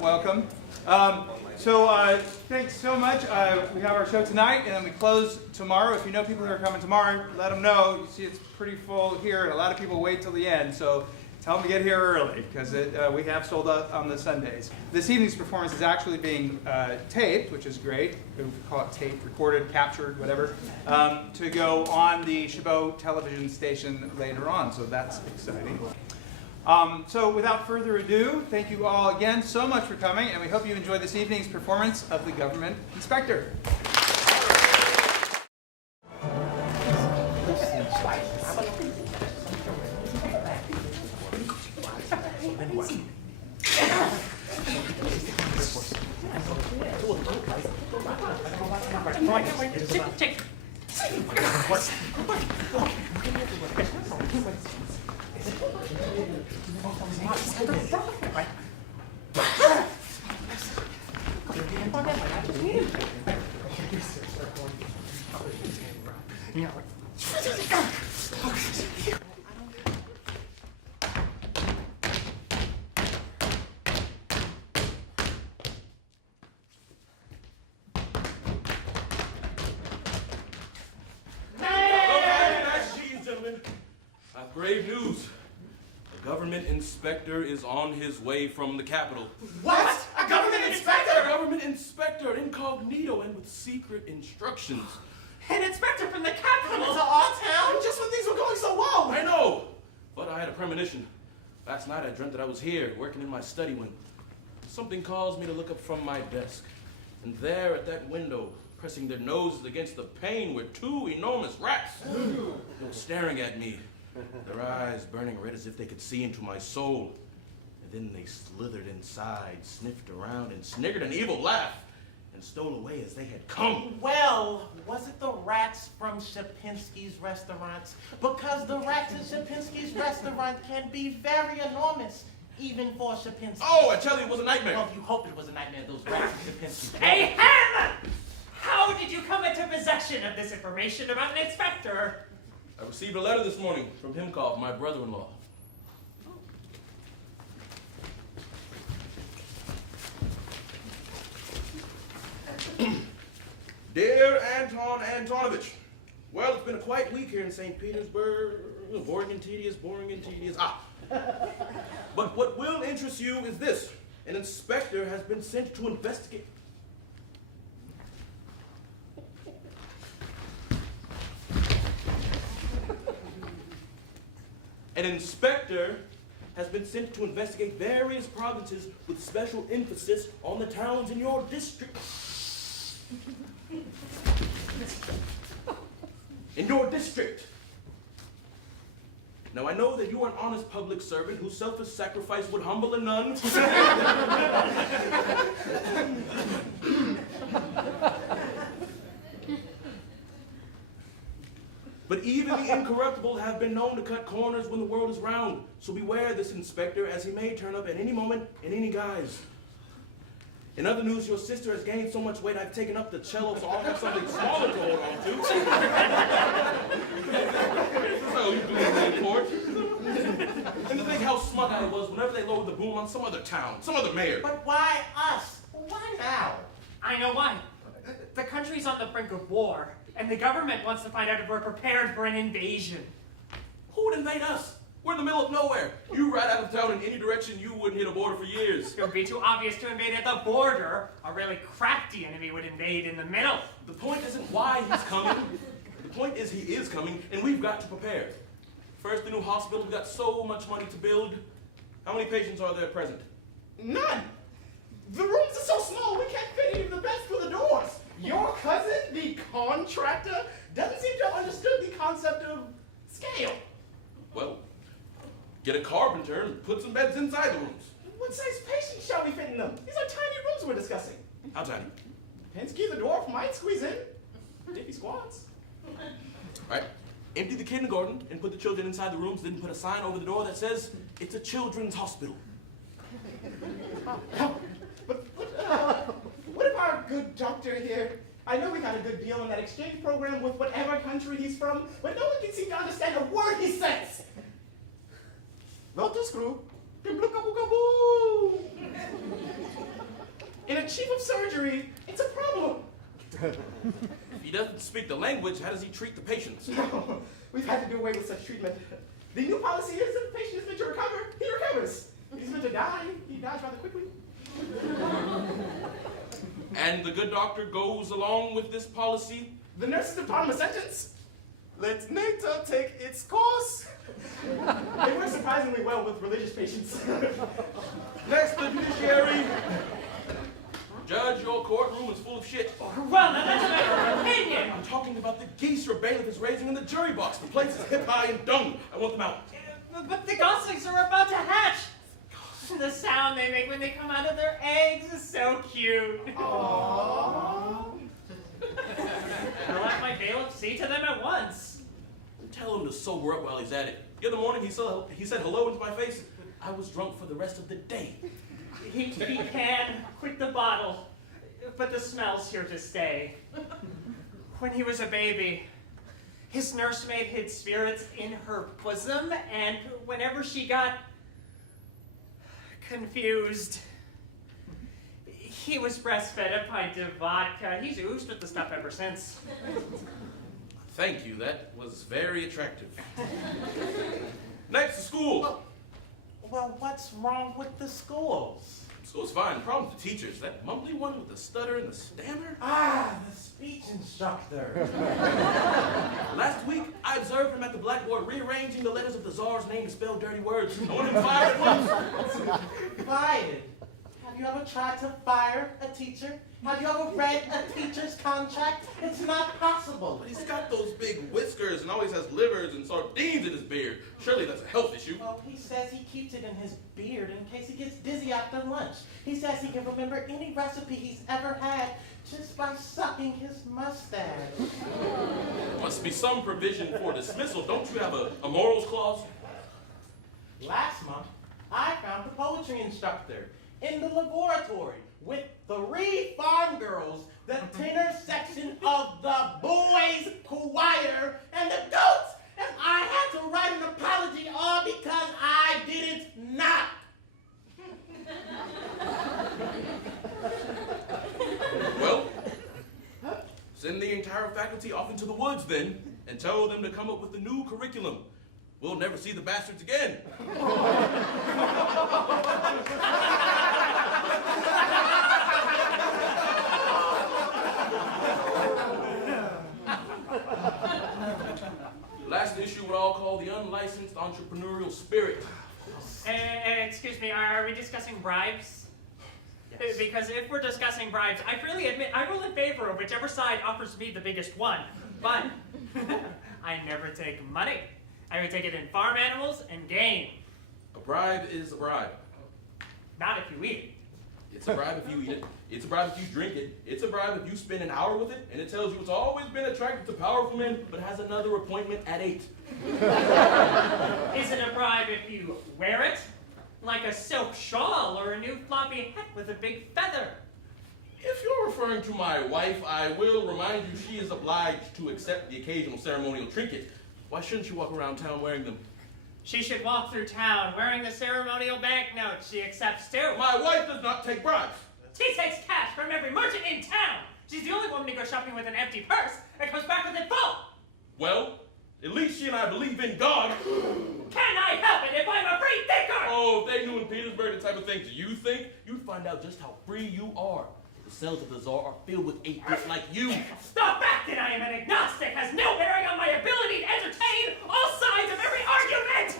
welcome. Thanks so much. We have our show tonight, and then we close tomorrow. If you know people who are coming tomorrow, let them know. You see, it's pretty full here, and a lot of people wait till the end. So tell them to get here early, because we have sold out on the Sundays. This evening's performance is actually being taped, which is great. We call it taped, recorded, captured, whatever, to go on the Chabot television station later on. So that's exciting. So without further ado, thank you all again so much for coming, and we hope you enjoy this evening's performance of The Government Inspector. Grave news. The government inspector is on his way from the Capitol. What? A government inspector? A government inspector, incognito and with secret instructions. An inspector from the Capitol to our town? Just when things were going so well. I know, but I had a premonition. Last night I dreamt that I was here, working in my study, when something caused me to look up from my desk. And there at that window, pressing their noses against the pane, were two enormous rats. They were staring at me, their eyes burning red as if they could see into my soul. And then they slithered inside, sniffed around, and sniggered an evil laugh, and stole away as they had come. Well, was it the rats from Shapinsky's restaurants? Because the rats at Shapinsky's restaurant can be very enormous, even for Shapinsky. Oh, I tell you, it was a nightmare. Well, you hope it was a nightmare, those rats at Shapinsky. Hey, Ham! How did you come into possession of this information about an inspector? I received a letter this morning from Himkov, my brother-in-law. Dear Anton Antonovich, well, it's been a quiet week here in St. Petersburg. Boring and tedious. But what will interest you is this. An inspector has been sent to investigate. An inspector has been sent to investigate various provinces with special emphasis on the towns in your district. In your district. Now, I know that you are an honest public servant whose selfish sacrifice would humble a nun. But even the incorruptible have been known to cut corners when the world is round. So beware this inspector, as he may turn up at any moment, in any guise. In other news, your sister has gained so much weight I've taken up the cello, so I'll have something smaller to hold on to. So you do the report. And to think how smug I was whenever they lowered the boom on some other town, some other mayor. But why us? Why now? I know why. The country's on the brink of war, and the government wants to find out if we're prepared for an invasion. Who would invade us? We're in the middle of nowhere. You ride out of town in any direction, you wouldn't hit a border for years. It would be too obvious to invade at the border. A really crafty enemy would invade in the middle. The point isn't why he's coming. The point is he is coming, and we've got to prepare. First, the new hospital. We've got so much money to build. How many patients are there present? None. The rooms are so small, we can't fit any of the beds through the doors. Your cousin, the contractor, doesn't seem to have understood the concept of scale. Well, get a carpenter and put some beds inside the rooms. What size patients shall we fit in them? These are tiny rooms we're discussing. How tiny? Pensky the dwarf might squeeze in. If he squats. Right. Empty the kindergarten and put the children inside the rooms, then put a sign over the door that says, it's a children's hospital. But what if our good doctor here, I know we got a good deal on that exchange program with whatever country he's from, but no one can seem to understand a word he says. Not to screw. a chief of surgery, it's a problem. If he doesn't speak the language, how does he treat the patients? We've had to do away with such treatment. The new policy is if the patient is meant to recover, he recovers. If he's meant to die, he dies rather quickly. And the good doctor goes along with this policy? The nurses have taught him a sentence. Let nature take its course. They work surprisingly well with religious patients. Next, the judiciary. Judge, your courtroom is full of shit. Well, now that's a matter of opinion. I'm talking about the geese your bailiff is raising in the jury box. The place is hip high and dung. I want them out. But the goslings are about to hatch. The sound they make when they come out of their eggs is so cute. Aww. I'll let my bailiff see to them at once. Tell him to sober up while he's at it. The other morning, he said hello into my face. I was drunk for the rest of the day. He can quit the bottle, but the smell's here to stay. When he was a baby, his nursemaid hid spirits in her bosom, and whenever she got confused, he was breastfed a pint of vodka. He's oozed with the stuff ever since. Thank you. That was very attractive. Next, the school. Well, what's wrong with the schools? School's fine. The problem's the teachers. That mumbly one with the stutter and the stammer. Ah, the speech instructor. Last week, I observed him at the blackboard rearranging the letters of the czar's name to spell dirty words. I want him fired at once. Fired? Have you ever tried to fire a teacher? Have you ever read a teacher's contract? It's not possible. But he's got those big whiskers and always has livers and sardines in his beard. Surely that's a health issue. Well, he says he keeps it in his beard in case he gets dizzy after lunch. He says he can remember any recipe he's ever had just by sucking his mustache. Must be some provision for dismissal. Don't you have a morals clause? Last month, I found the poetry instructor in the laboratory with 3 farm girls, the tenor section of the boys' choir, and the goats. And I had to write an apology all because I didn't knock. Well, send the entire faculty off into the woods then, and tell them to come up with a new curriculum. We'll never see the bastards again. Last issue, what I'll call the unlicensed entrepreneurial spirit. Excuse me, are we discussing bribes? Yes. Because if we're discussing bribes, I freely admit I rule in favor of whichever side offers me the biggest one. But I never take money. I would take it in farm animals and game. A bribe is a bribe. Not if you eat it. It's a bribe if you eat it. It's a bribe if you drink it. It's a bribe if you spend an hour with it, and it tells you it's always been attracted to powerful men, but has another appointment at 8. Is it a bribe if you wear it? Like a silk shawl or a new floppy hat with a big feather? If you're referring to my wife, I will remind you she is obliged to accept the occasional ceremonial trinket. Why shouldn't she walk around town wearing them? She should walk through town wearing the ceremonial banknotes she accepts too. My wife does not take bribes. She takes cash from every merchant in town. She's the only woman to go shopping with an empty purse and comes back with it full. Well, at least she and I believe in God. Can I help it if I'm a free thinker? Oh, if they knew in Petersburg the type of things you think, you'd find out just how free you are. The cells of the Tsar are filled with atheists like you. The fact that I am an agnostic has no bearing on my ability to entertain all sides of every argument!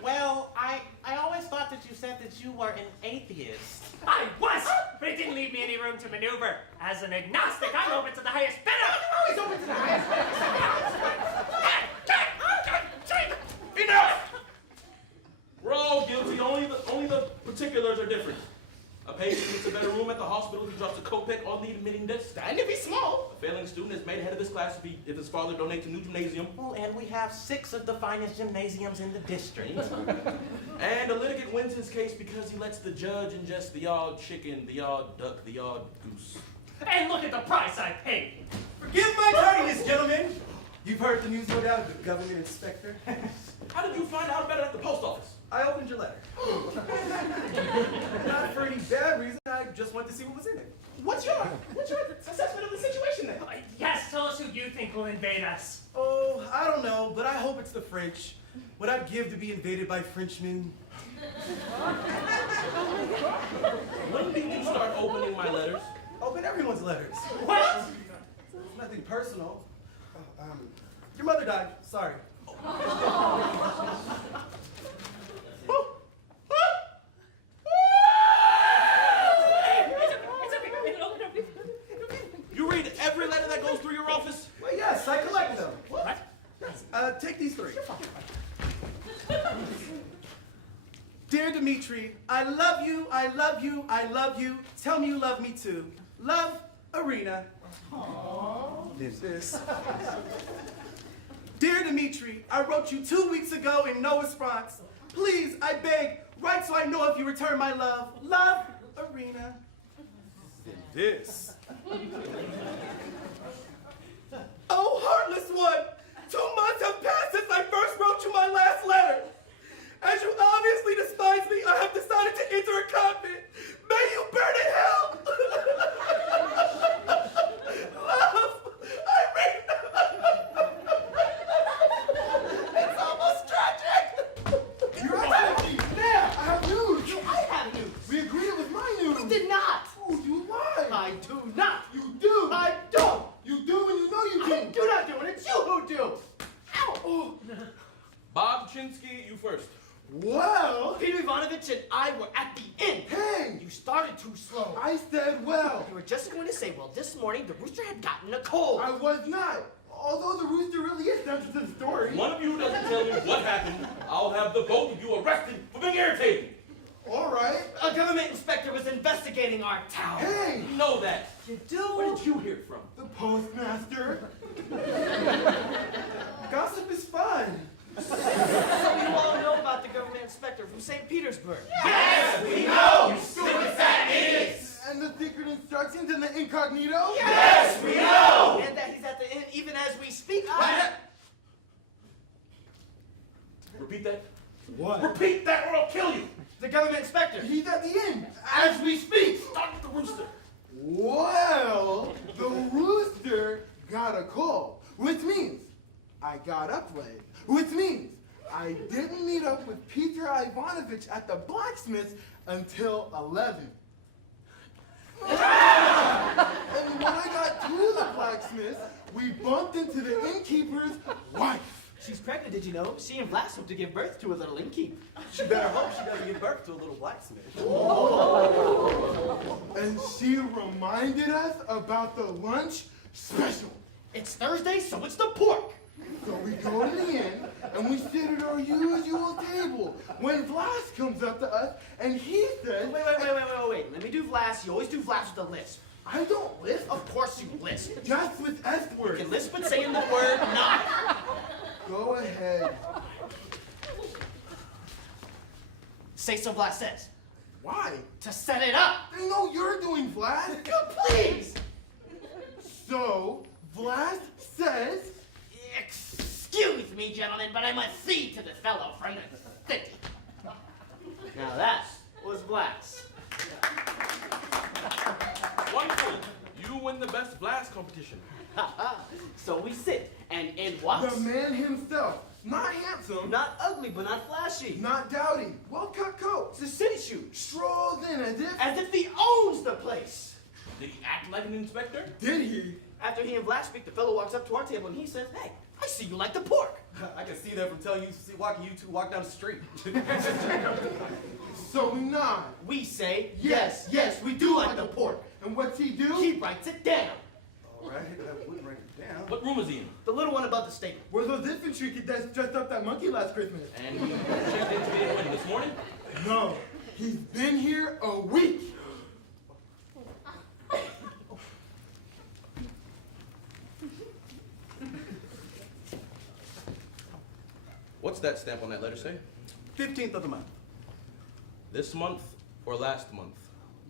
Well, I always thought that you said that you were an atheist. I was, but it didn't leave me any room to maneuver. As an agnostic, I'm open to the highest bidder! Always open to the highest bidder. Enough! We're all guilty, only the particulars are different. A patient gets a better room at the hospital if he drops a kopeck on the admitting desk. And if he's small. A failing student is made head of his class if his father donates a new gymnasium. Well, and we have 6 of the finest gymnasiums in the district. And a litigant wins his case because he lets the judge ingest the odd chicken, the odd duck, the odd goose. And look at the price I paid! Forgive my tardiness, gentlemen. You've heard the news, no doubt, of the government inspector. How did you find out about it at the post office? I opened your letter. Not for any bad reason. I just wanted to see what was in it. What's your assessment of the situation then? Yes, tell us who you think will invade us. Oh, I don't know, but I hope it's the French. What I'd give to be invaded by Frenchmen. When did you start opening my letters? Open everyone's letters. What? It's nothing personal. Your mother died. Sorry. You read every letter that goes through your office? Well, yes, I collect them. What? Yes. Take these three. Dear Dimitri, I love you, I love you, I love you. Tell me you love me too. Love, Arena. There's this. Dear Dimitri, I wrote you 2 weeks ago in no response. Please, I beg, write so I know if you return my love. Love, Arena. This. Oh, heartless one! 2 months have passed since I first wrote you my last letter. As you obviously despise me, I have decided to enter a convent. May you burn in hell! Love, Irene! It's almost tragic! You're right. Yeah, I have news. I have news. We agreed it was my news. We did not. Oh, you lied. I do not. You do. I don't. You do and you know you I do. do not do it. It's you who do. Ow. Oh, Bob Chinsky, you first. well. Peter Ivanovich and I were at the inn. Hey, You started too slow. I said well. You were just going to say, well, this morning the rooster had gotten a cold. I was not. Although the rooster really is central to the story. One of you doesn't tell me what happened, I'll have the both of you arrested for being irritating. All right. A government inspector was investigating our town. Hey, You know that. You do? Where did you hear it from? the postmaster. Gossip is fun. So you all know about the government inspector from St. Petersburg. Yes, we know, you stupid fat idiots! And the secret instructions and the incognito. Yes, we know! And that he's at the inn even as we speak. Repeat that. What? Repeat that or I'll kill you! The government inspector. He's at the inn as we speak. Start with the rooster. Well, the rooster got a call, which means I got up late, which means I didn't meet up with Peter Ivanovich at the blacksmith's until 11. And when I got to the blacksmith, we bumped into the innkeeper's wife. She's pregnant, did you know? She and Vlad hope to give birth to a little innkeeper. She better hope she doesn't give birth to a little blacksmith. And she reminded us about the lunch special. It's Thursday, so it's the pork. So we go to the inn, and we sit at our usual table. When Vlas comes up to us, and he says, Wait. Let me do Vlad. You always do Vlad with a lisp. I don't lisp, Of course you lisp. just with S You words. can lisp but saying the word not. Go ahead. Say so Vlad says. Why? To set it up. I know you're doing Vlas. Please. So, Vlas says, Excuse me, gentlemen, but I must see to this fellow from the city. Now that was Vlad. Wonderful. You win the best blast competition. So we sit, and in what? the man himself. Not handsome, Not ugly, but not flashy. not dowdy, well-cut coat. It's a city shoot. Strolls in As if he owns the place. Did he act like an inspector? did he? After he and Vlad speak, the fellow walks up to our table and he says, hey, I see you like the pork. I can see that from watching you two walk down the street. So we nod. We say, Yes, we do like the pork. And what's he do? He writes it down. All right, I wouldn't write it down. What room is he in? The little one above the statement. Were those infantry cadets dressed up that monkey last Christmas? And he checked into the when this morning? No, he's been here a week. What's that stamp on that letter say? 15th of the month. This month or last month?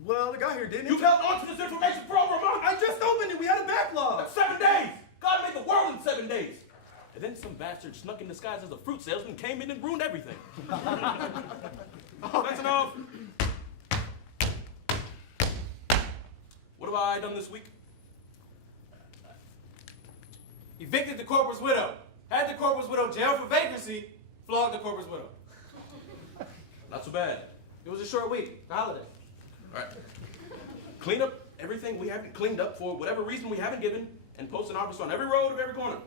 Well, the guy here didn't. You've held on to this information for over a month! I just opened it. We had a backlog. That's 7 days! God made the world in 7 days! And then some bastard snuck in disguise as a fruit salesman, came in and ruined everything. 哦 That's enough. What have I done this week? Evicted the corporal's widow. Had the corporal's widow jailed for vagrancy. Flogged the corporal's widow. Not so bad. It was a short week, the holiday. All right. Clean up everything we haven't cleaned up for whatever reason we haven't given, and post an officer on every road of every corner.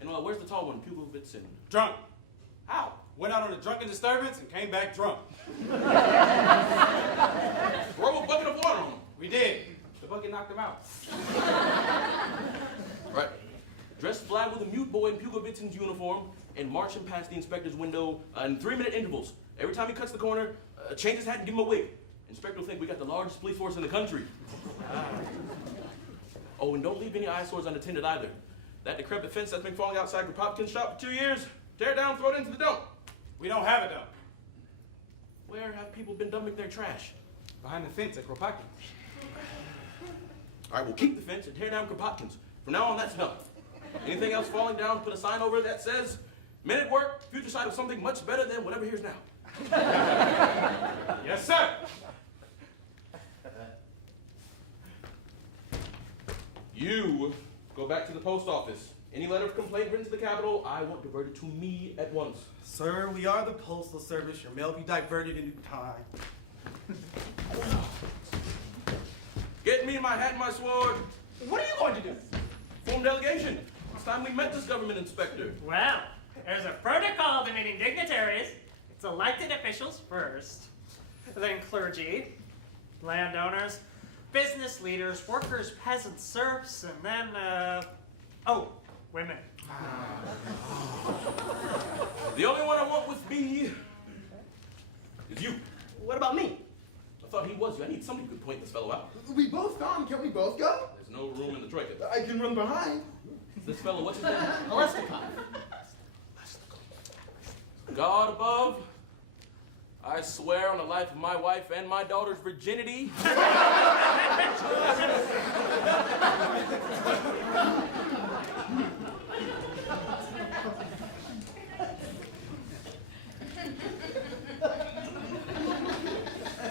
And where's the tall one? Pupilvitz and... Drunk. How? Went out on a drunken disturbance and came back drunk. Throw a bucket of water on him. We did. The bucket knocked him out. Right. Dress fly with a mute boy in Pugavitzin's uniform and march him past the inspector's window in 3-minute intervals. Every time he cuts the corner, change his hat and give him a wig. Inspector will think we got the largest police force in the country. Oh, and don't leave any eyesores unattended either. That decrepit fence that's been falling outside Kropotkin's shop for 2 years, tear it down, throw it into the dump. We don't have a dump. Where have people been dumping their trash? Behind the fence at Kropotkin. All right, we'll keep the fence and tear down Kropotkin's. From now on, that's done. Anything else falling down, put a sign over it that says, men at work, future sight of something much better than whatever here's now. Yes, sir. You go back to the post office. Any letter of complaint written to the Capitol, I want diverted to me at once. Sir, we are the Postal Service. Your mail will be diverted in due time. Get me my hat and my sword. What are you going to do? Form delegation. It's time we met this government inspector. Well, there's a protocol to meeting dignitaries. It's elected officials first, then clergy, landowners, business leaders, workers, peasants, serfs, and then, women. The only one I want with me is you. What about me? I thought he was you. I need somebody who could point this fellow out. We both gone. Can't we both go? There's no room in the troika. I can run behind. This fellow, what's his name? Alestikov. God above, I swear on the life of my wife and my daughter's virginity.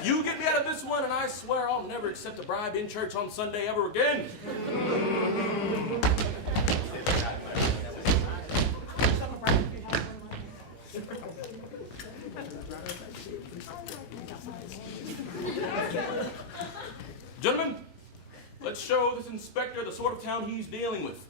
You get me out of this one, and I swear I'll never accept a bribe in church on Sunday ever again. Gentlemen, let's show this inspector the sort of town he's dealing with.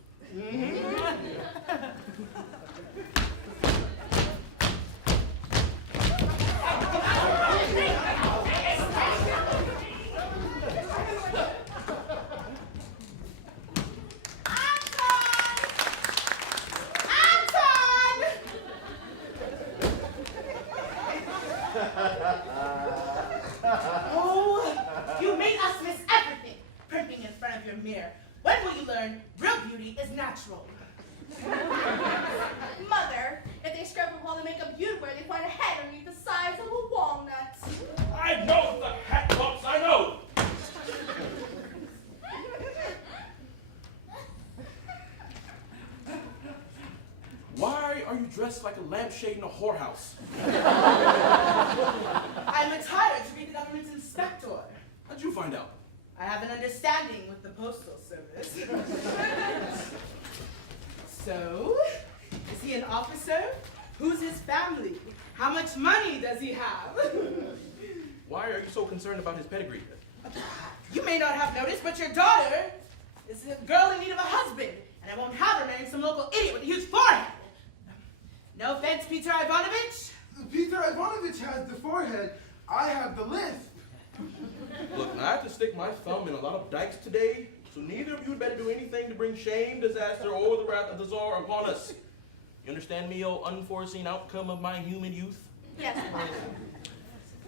Oh, you made us miss everything. Primping in front of your mirror. When will you learn real beauty is natural? Mother, if they scrub up all the makeup you'd wear, they find a head underneath the size of a walnut. I know the hat bumps, I know! Why are you dressed like a lampshade in a whorehouse? I'm retired to be the government's inspector. How'd you find out? I have an understanding with the Postal Service. So, is he an officer? Who's his family? How much money does he have? Why are you so concerned about his pedigree? You may not have noticed, but your daughter is a girl in need of a husband, and I won't have her marrying some local idiot with a huge forehead. No offense, Peter Ivanovich. Peter Ivanovich has the forehead. I have the lisp. Look, I have to stick my thumb in a lot of dikes today, so neither of you had better do anything to bring shame, disaster, or the wrath of the Tsar upon us. You understand me, oh unforeseen outcome of my human youth? Yes, Mother.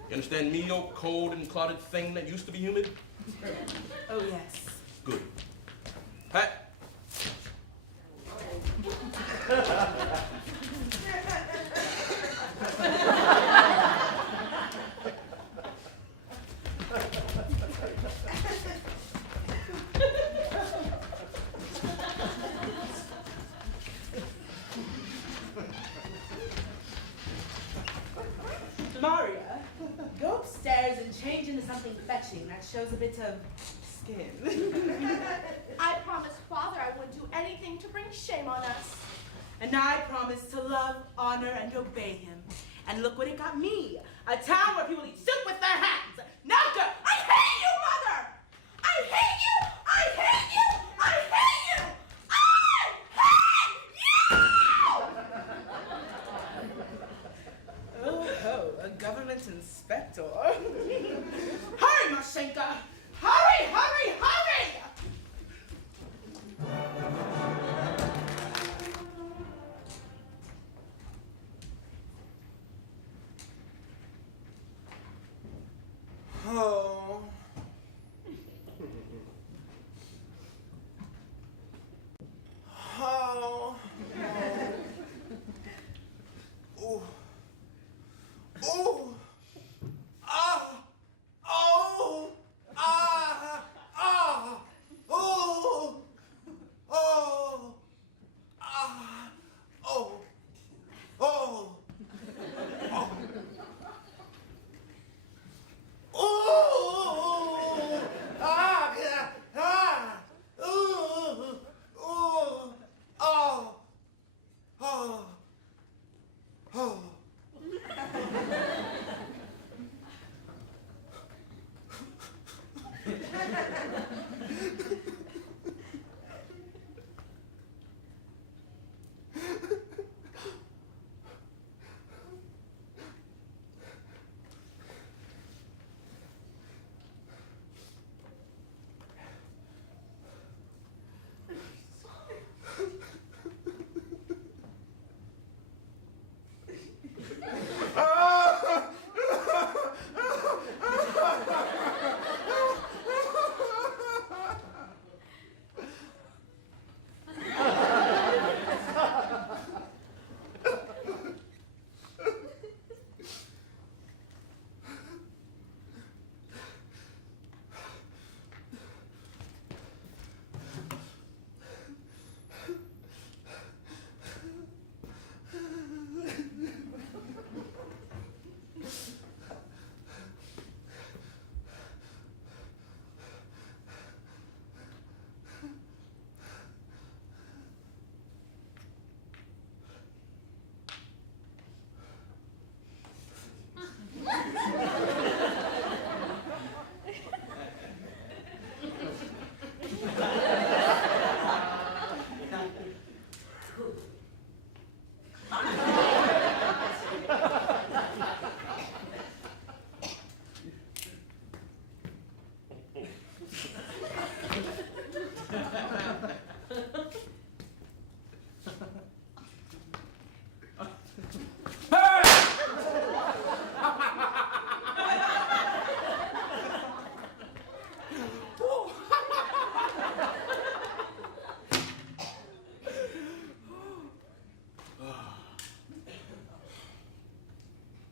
You understand me, oh cold and clotted thing that used to be human? Oh, yes. Good. Pat. Maria, go upstairs and change into something fetching that shows a bit of skin. I promised Father I wouldn't do anything to bring shame on us. And I promised to love, honor, and obey him. And look what it got me. A town where people eat soup with their hands. Now go. I hate you, Mother! I hate you! I hate you! I hate you! I hate you! Oh, a government inspector. Hurry, Mashenka! Hurry, hurry, hurry! Oh. Oh. Oh. Oh. Ah. Oh. Ah. Ah. Oh. Oh. Ah. Oh. Oh. Oh, ah, yeah, ah, ooh, ooh, oh, oh, oh.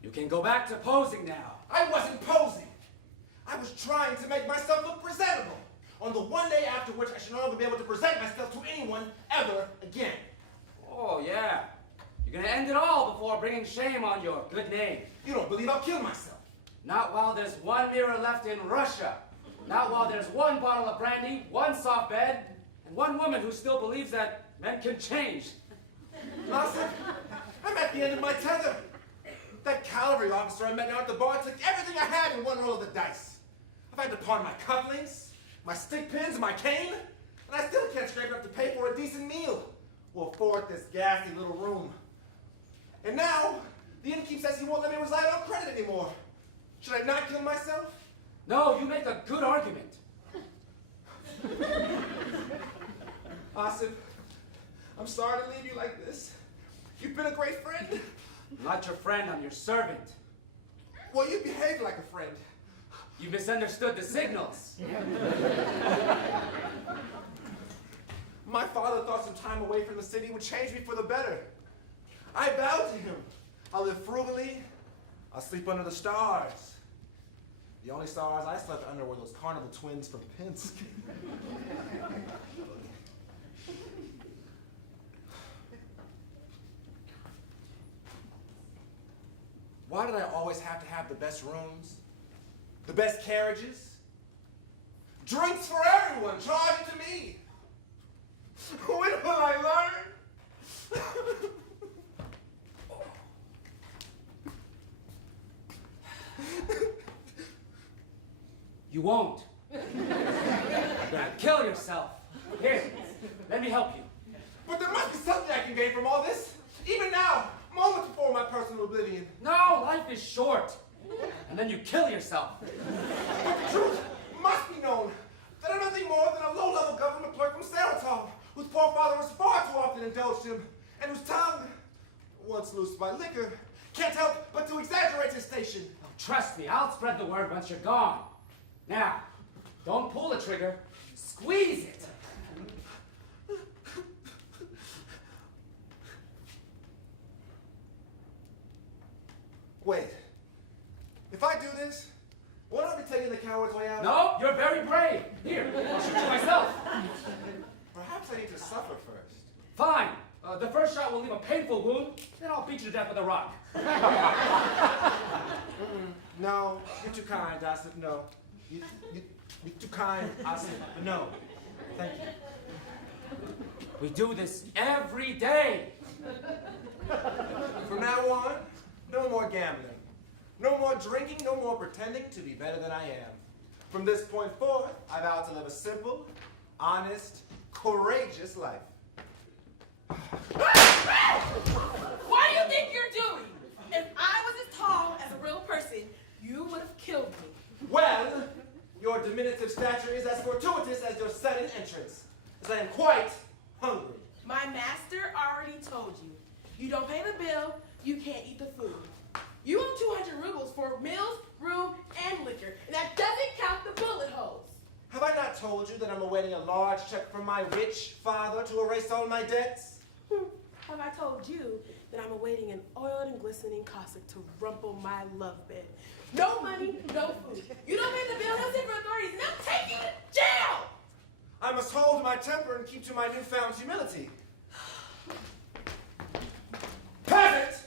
You can go back to posing now. I wasn't posing. I was trying to make myself look presentable on the one day after which I should no longer be able to present myself to anyone ever again. Oh, yeah. You're gonna end it all before bringing shame on your good name. You don't believe I'll kill myself? Not while there's one mirror left in Russia. Not while there's one bottle of brandy, one soft bed, and one woman who still believes that men can change. Lawson, I'm at the end of my tether. That cavalry officer I met down at the bar took everything I had in one roll of the dice. I've had to pawn my cufflinks, my stick pins, my cane, and I still can't scrape enough to pay for a decent meal or afford this ghastly little room. And now, the innkeep says he won't let me reside on credit anymore. Should I not kill myself? No, you make a good argument. Asif, I'm sorry to leave you like this. You've been a great friend. I'm not your friend, I'm your servant. Well, you behaved like a friend. You misunderstood the signals. My father thought some time away from the city would change me for the better. I vowed to him. I'll live frugally. I'll sleep under the stars. The only stars I slept under were those carnival twins from Pinsk. Why did I always have to have the best rooms? The best carriages? Drinks forever! You're gonna kill yourself. Here, let me help you. But there must be something I can gain from all this. Even now, moments before my personal oblivion. No, life is short. And then you kill yourself. But the truth must be known that I'm nothing more than a low-level government clerk from Saratov, whose poor father was far too often indulged him, and whose tongue, once loosed by liquor, can't help but to exaggerate his station. Oh, trust me, I'll spread the word once you're gone. Now, don't pull the trigger, squeeze it. Wait. If I do this, won't I be taking the coward's way out? No, you're very brave. Here, I'll shoot you myself. Perhaps I need to suffer first. Fine. The first shot will leave a painful wound, then I'll beat you to death with a rock. No, you're too kind, Asif. No. You're too kind, Asif. But no. Thank you. We do this every day. From now on, no more gambling. No more drinking, no more pretending to be better than I am. From this point forth, I vow to live a simple, honest, courageous life. What do you think you're doing? If I was as tall as a real person, you would have killed me. Well, your diminutive stature is as fortuitous as your sudden entrance, as I am quite hungry. My master already told you. You don't pay the bill, you can't eat the food. You owe 200 rubles for meals, room, and liquor, and that doesn't count the bullet holes. Have I not told you that I'm awaiting a large check from my rich father to erase all my debts? Have I told you that I'm awaiting an oiled and glistening cassock to rumple my love bed? No money, no food. You don't pay the bill, that's it for authorities, and I'll take you to jail! I must hold my temper and keep to my newfound humility. Peasant!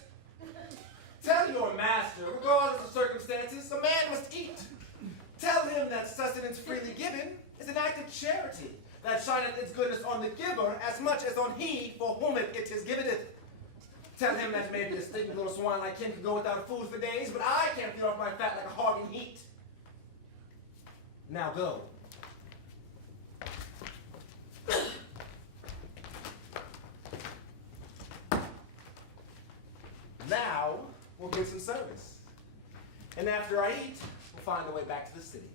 Tell your master, regardless of circumstances, a man must eat. Tell him that sustenance freely given is an act of charity, that shineth its goodness on the giver as much as on he for whom it is giveneth. Tell him that maybe a stinking little swine like him can go without food for days, but I can't feed off my fat like a hog in heat. Now go. Now, we'll get some service. And after I eat, we'll find a way back to the city.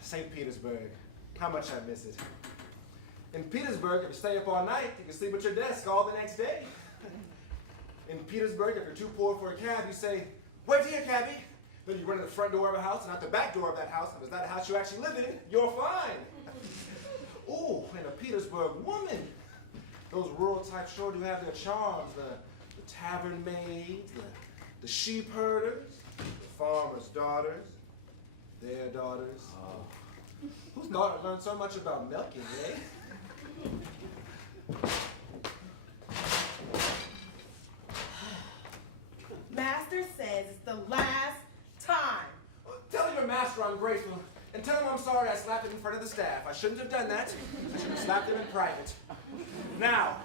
St. Petersburg. How much I miss it. In Petersburg, if you stay up all night, you can sleep at your desk all the next day. In Petersburg, if you're too poor for a cab, you say, "Wait here, cabbie." Then you run to the front door of a house and out the back door of that house. If it's not a house you actually live in, you're fine. Ooh, and a Petersburg woman. Those rural types sure do have their charms. The tavern maids, the sheep herders, the farmers' daughters, their daughters. Whose daughter learned so much about milking, eh? Master says it's the last time. Tell your master I'm grateful, and tell him I'm sorry I slapped him in front of the staff. I shouldn't have done that. I should have slapped him in private. Now,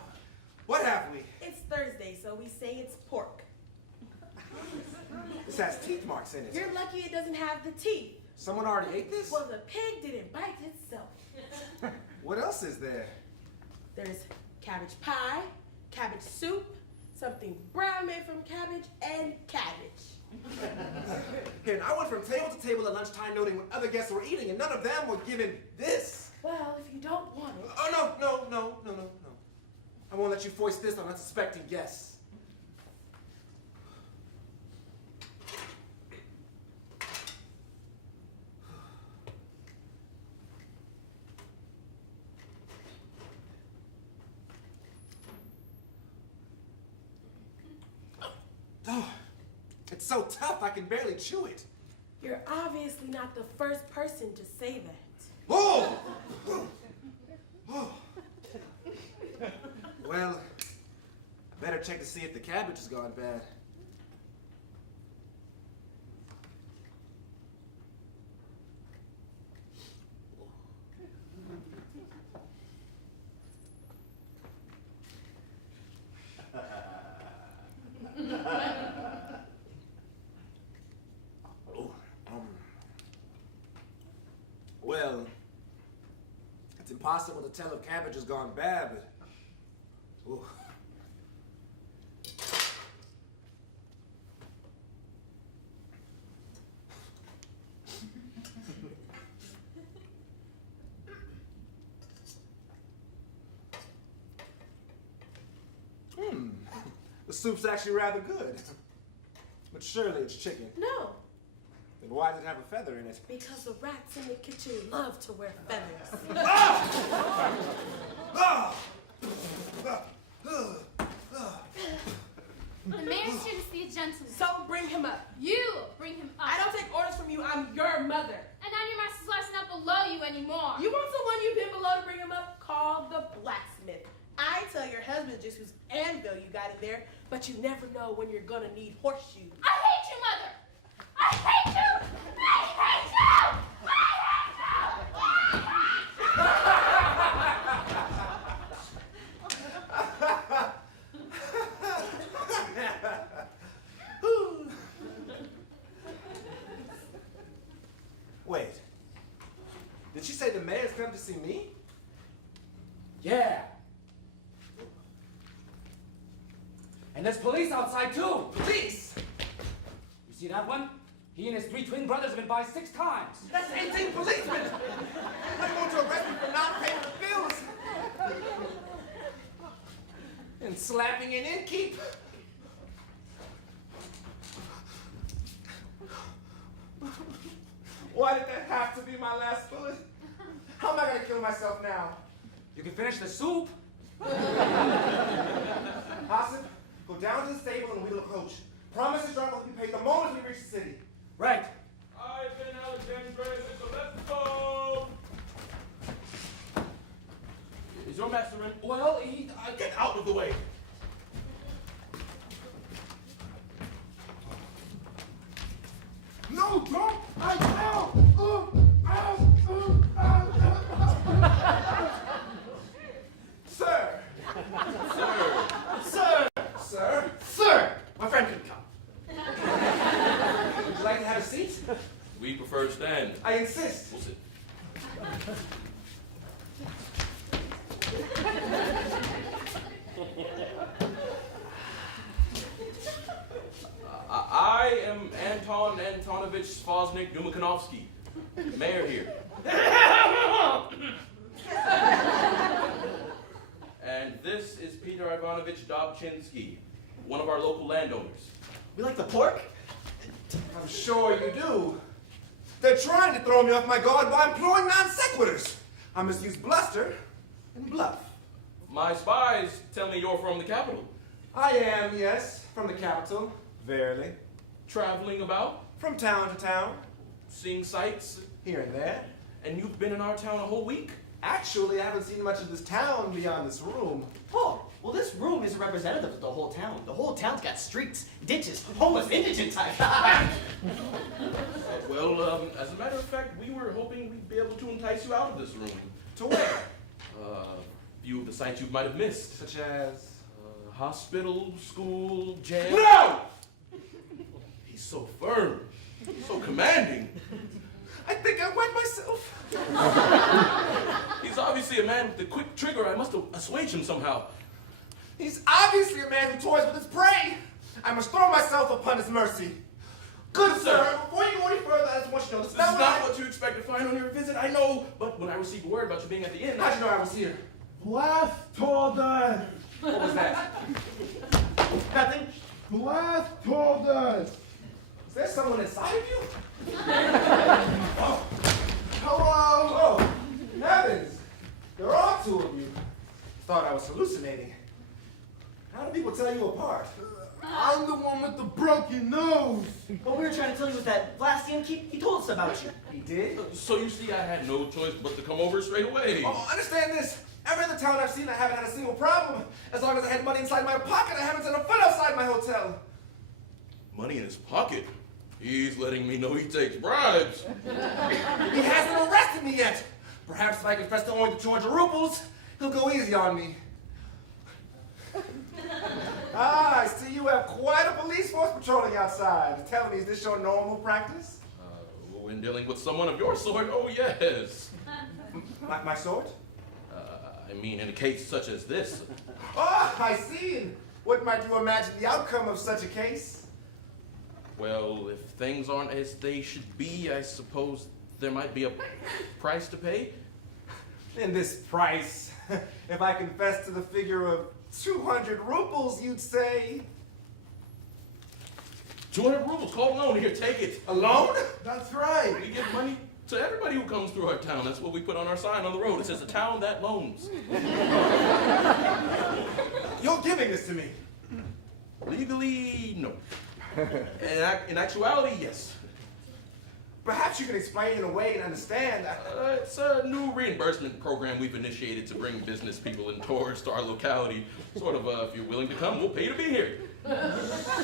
what have we? It's Thursday, so we say it's pork. This has teeth marks in it. You're lucky it doesn't have the teeth. Someone already ate this? Well, the pig didn't bite itself. What else is there? There's cabbage pie, cabbage soup, something brown made from cabbage, and cabbage. Here, and I went from table to table at lunchtime noting what other guests were eating, and none of them were given this. Well, if you don't want it. Oh, no. I won't let you foist this on unsuspecting guests. Oh, it's so tough I can barely chew it. You're obviously not the first person to say that. Oh! Well, I better check to see if the cabbage has gone bad. Well, it's impossible to tell if cabbage has gone bad, but... Ooh. The soup's actually rather good. But surely it's chicken. No, Then why does it have a feather in it? because the rats in the kitchen love to wear feathers. The mayor's here to see a gentleman. So bring him up. You bring him up. I don't take orders from you, I'm your mother. And I'm your master's wife's not below you anymore. You want someone you've been below to bring him up? Call the blacksmith. I tell your husband just whose anvil you got in there, but you never know when you're gonna need horseshoes. I hate you, Mother! I hate you! I hate you! I Wait. Did she say the mayor's come to see me? Yeah. And there's police outside too. Police! You see that one? He and his 3 twin brothers have been by 6 times. That's 18 policemen! I'm going to arrest me for not paying the bills! And slapping an innkeep! Why did that have to be my last bullet? How am I gonna kill myself now? You can finish the soup. Hassan, go down to the stable and wheel a coach. Promise the driver will be paid the moment we reach the city. Right. I've been Alexandria, so let's go! Is your master in? Well, he... Get out of the way! No, don't! I ow! Ow! Ow! Sir! Sir! Sir! Sir, my friend couldn't come. Would you like to have a seat? We prefer stand. I insist. We'll sit. I am Anton Antonovich Svoznik Dumakanovsky, mayor here. And this is Peter Ivanovich Dobchinsky, one of our local landowners. We like the pork? I'm sure you do. They're trying to throw me off my guard by employing non sequiturs. I must use bluster and bluff. My spies tell me you're from the capital, I am, yes, from the capital. Verily. traveling about, From town to town, seeing sights, here and there. and you've been in our town a whole week? Actually, I haven't seen much of this town beyond this room. Oh, well, this room is a representative of the whole town. The whole town's got streets, ditches, homeless, indigent type. Well, as a matter of fact, we were hoping we'd be able to entice you out of this room. To where? A few of the sights you might have missed. Such as... Hospital, school, jail. No! He's so firm, so commanding. I think I wet myself. He's obviously a man with a quick trigger. I must have assuaged him somehow. He's obviously a man who toys with his prey. I must throw myself upon his mercy. Good sir, before you go any further, I just want you to know this This is not what you expect to find on your visit, I know. But when I received word about you being at the inn, How'd you know I was here? Blast told us! What was that? Nothing. Blast told us! Is there someone inside of you? Hello! Oh, heavens! There are 2 of you. Thought I was hallucinating. How do people tell you apart? I'm the one with the broken nose! What we were trying to tell you was that last innkeep, he told us about you. He did? so you see, I had no choice but to come over straight away. Oh, understand this. Every other town I've seen, I haven't had a single problem. As long as I had money inside my pocket, I haven't set a foot outside my hotel. Money in his pocket. He's letting me know he takes bribes. He hasn't arrested me yet. Perhaps if I confess to only the 200 rubles, he'll go easy on me. I see you have quite a police force patrolling outside. Tell me, is this your normal practice? when dealing with someone of your sort, oh yes. My sort? I mean, in a case such as this. Oh, I see. And what might you imagine the outcome of such a case? Well, if things aren't as they should be, I suppose there might be a price to pay. And this price, if I confess to the figure of 200 rubles, you'd say? 200 rubles, call loan here, take it. A loan? That's right. We give money to everybody who comes through our town. That's what we put on our sign on the road. It says a town that loans. You're giving this to me? Legally, no. In actuality, yes. Perhaps you can explain in a way to understand. It's a new reimbursement program we've initiated to bring business people and tourists to our locality. Sort of, if you're willing to come, we'll pay to be here.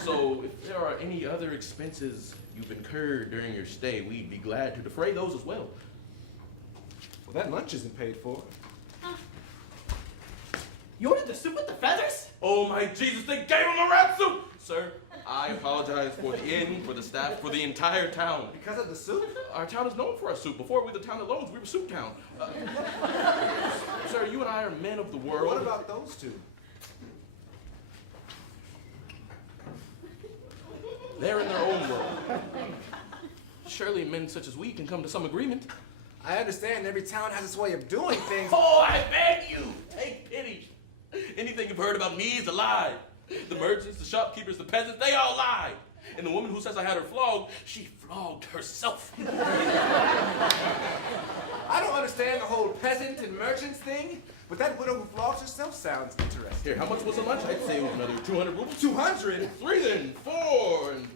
So if there are any other expenses you've incurred during your stay, we'd be glad to defray those as well. Well, that lunch isn't paid for. You ordered the soup with the feathers? Oh my Jesus, they gave him a rat soup! Sir, I apologize for the inn, for the staff, for the entire town. Because of the soup? Our town is known for our soup. Before we were the town that loans, we were Soup Town. Sir, you and I are men of the world. What about those two? They're in their own world. Surely men such as we can come to some agreement. I understand every town has its way of doing things. Oh, I beg you, take pity. Anything you've heard about me is a lie. The merchants, the shopkeepers, the peasants, they all lie. And the woman who says I had her flogged, she flogged herself. I don't understand the whole peasant and merchants thing, but that widow who flogs herself sounds interesting. Here, how much was the lunch? I'd say it was another 200 rubles. 200? 3 then, 4, and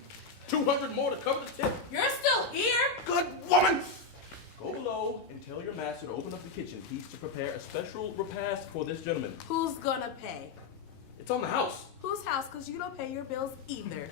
200 more to cover the tip. You're still here? Good woman! Go below and tell your master to open up the kitchen. He's to prepare a special repast for this gentleman. Who's gonna pay? It's on the house. Whose house? Because you don't pay your bills either.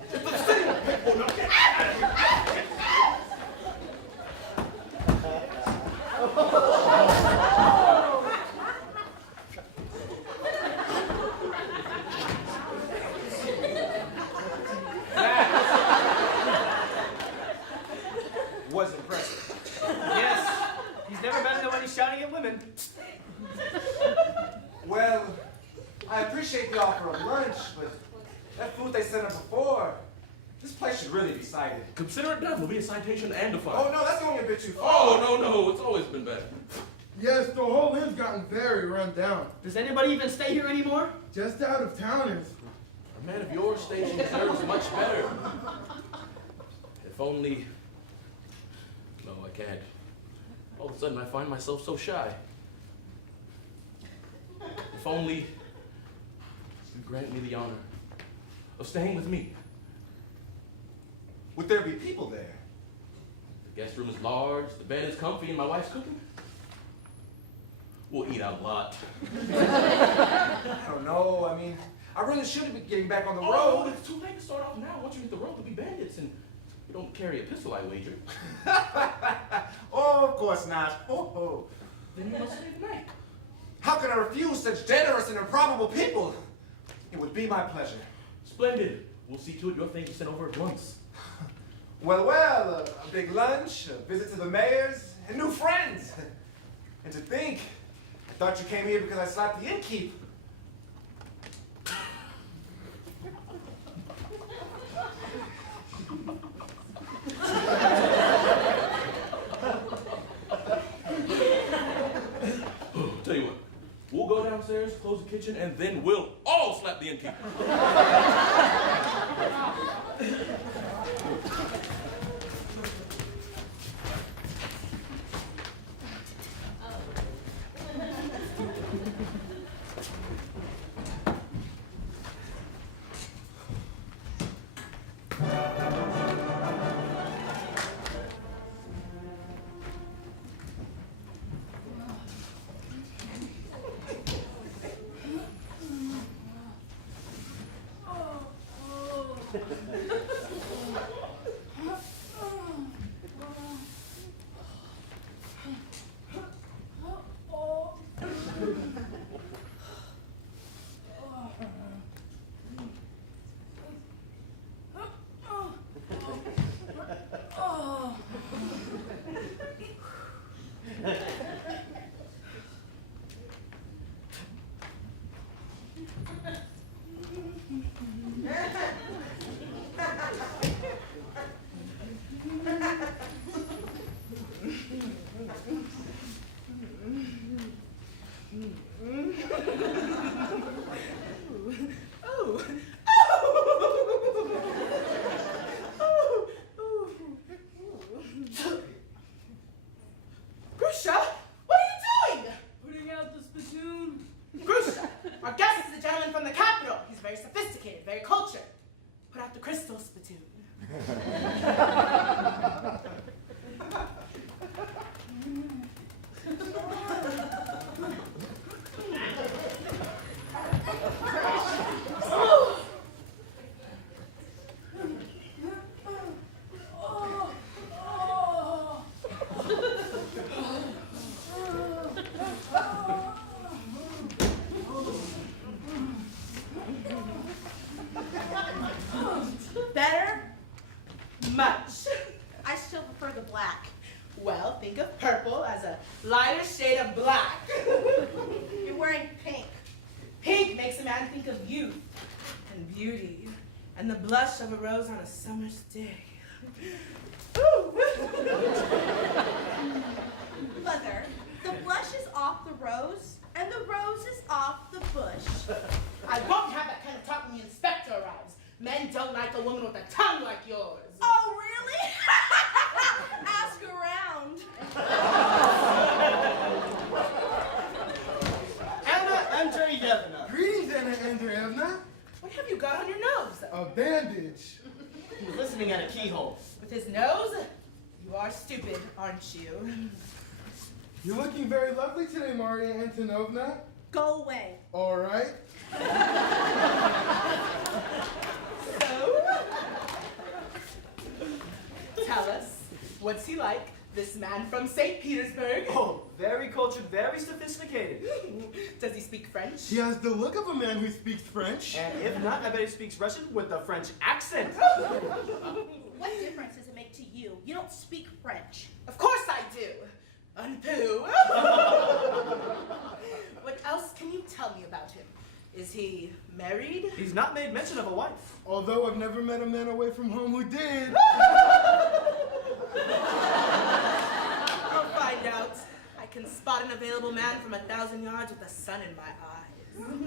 Was impressive. Yes. He's never better than when he's shouting at women. Well, I appreciate the offer of lunch, but that food they sent up before, this place should really be cited. Consider it done. There'll be a citation and a fine. Oh no, that's going a bit too far. Oh, no, it's always been bad. Yes, the whole inn's gotten very run down. Does anybody even stay here anymore? Just out of towners. A man of your station deserves much better. If only... No, I can't. All of a sudden, I find myself so shy. If only you grant me the honor of staying with me. Would there be people there? The guest room is large, the bed is comfy, and my wife's cooking. We'll eat out a lot. I don't know. I mean, I really should be getting back on the Oh, road. it's too late to start off now. Once you hit the road, there'll be bandits, and you don't carry a pistol, I wager. Oh, of course not. Oh. Then you must stay the night. How can I refuse such generous and improbable people? It would be my pleasure. Splendid. We'll see to it your things are sent over at once. Well, a big lunch, a visit to the mayor's, and new friends. And to think, I thought you came here because I slapped the innkeep. Tell you what, we'll go downstairs, close the kitchen, and then we'll all slap the innkeeper. Grusha, what are you doing? Putting out the spittoon. Grusha, our guest is a gentleman from the capital. He's very sophisticated, very cultured. Put out the crystal spittoon. Better? Much. I still prefer the black. Well, think of purple as a lighter shade of black. You're wearing pink. Pink makes a man think of youth and beauty and the blush of a rose on a summer's day. Mother, the blush is off the rose, and the rose is off the bush. I won't have that kind of talk when the inspector arrives. Men don't like a woman with a tongue like yours. Oh, really? Ask around. Anna Andreevna. Greetings, Anna Andreevna. What have you got on your nose? A bandage. He's listening at a keyhole. With his nose? You are stupid, aren't you? You're looking very lovely today, Maria Antonovna. Go away. All right. So, tell us, what's he like, this man from St. Petersburg? Oh, very cultured, very sophisticated. Does he speak French? He has the look of a man who speaks French. And if not, I bet he speaks Russian with a French accent. What difference does it make to you? You don't speak French. Of course I do. Un peu. What else can you tell me about him? Is he married? He's not made mention of a wife. Although I've never met a man away from home who did. I'll find out. I can spot an available man from 1,000 yards with the sun in my eyes.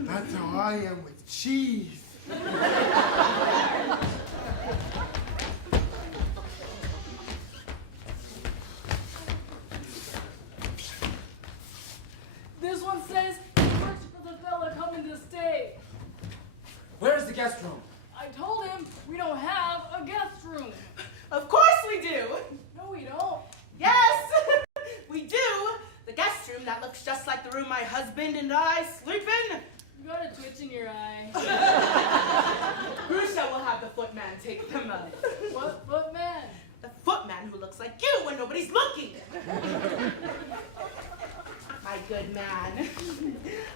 That's how I am with cheese. This one says he works for the fella coming to stay. Where's the guest room? I told him we don't have a guest room. Of course we do. No, we don't. Yes, we do. The guest room that looks just like the room my husband and I sleep in. You got a twitch in your eye. Grusha will have the footman take the money. What footman? The footman who looks like you when nobody's looking. My good man.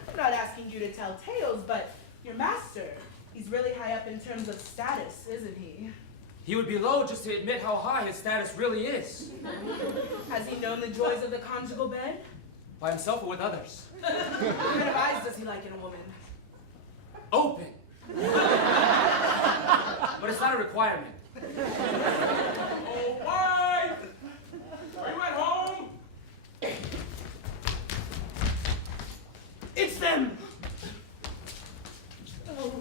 I'm not asking you to tell tales, but your master, he's really high up in terms of status, isn't he? He would be low just to admit how high his status really is. Has he known the joys of the conjugal bed? By himself or with others. What kind of eyes does he like in a woman? Open. But it's not a requirement. Oh, wife! Are you at home? It's them! Oh.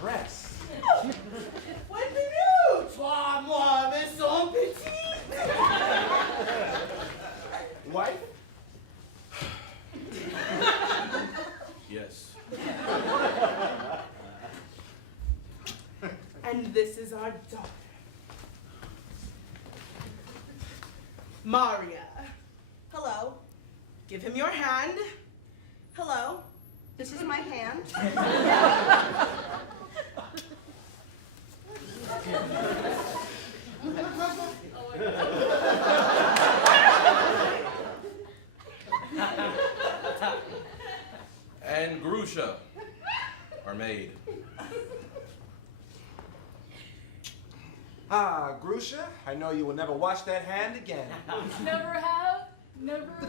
dress. Oh, what do you? Toi, moi, mais son petit. Wife? Yes. And this is our daughter, Maria. Hello. Give him your hand. Hello. This is my hand. And Grusha are made. Ah, Grusha, I know you will never wash that hand again. Never have, never will.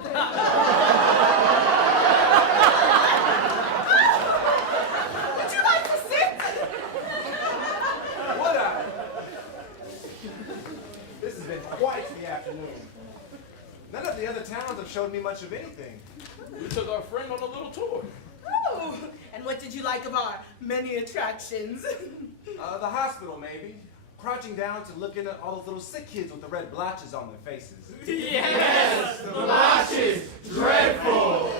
Would you like to sit? Would I? This has been quite the afternoon. None of the other towns have showed me much of anything. We took our friend on a little tour. Oh, and what did you like of our many attractions? The hospital, maybe. Crouching down to look in at all those little sick kids with the red blotches on their faces. Yes! The lashes, dreadful.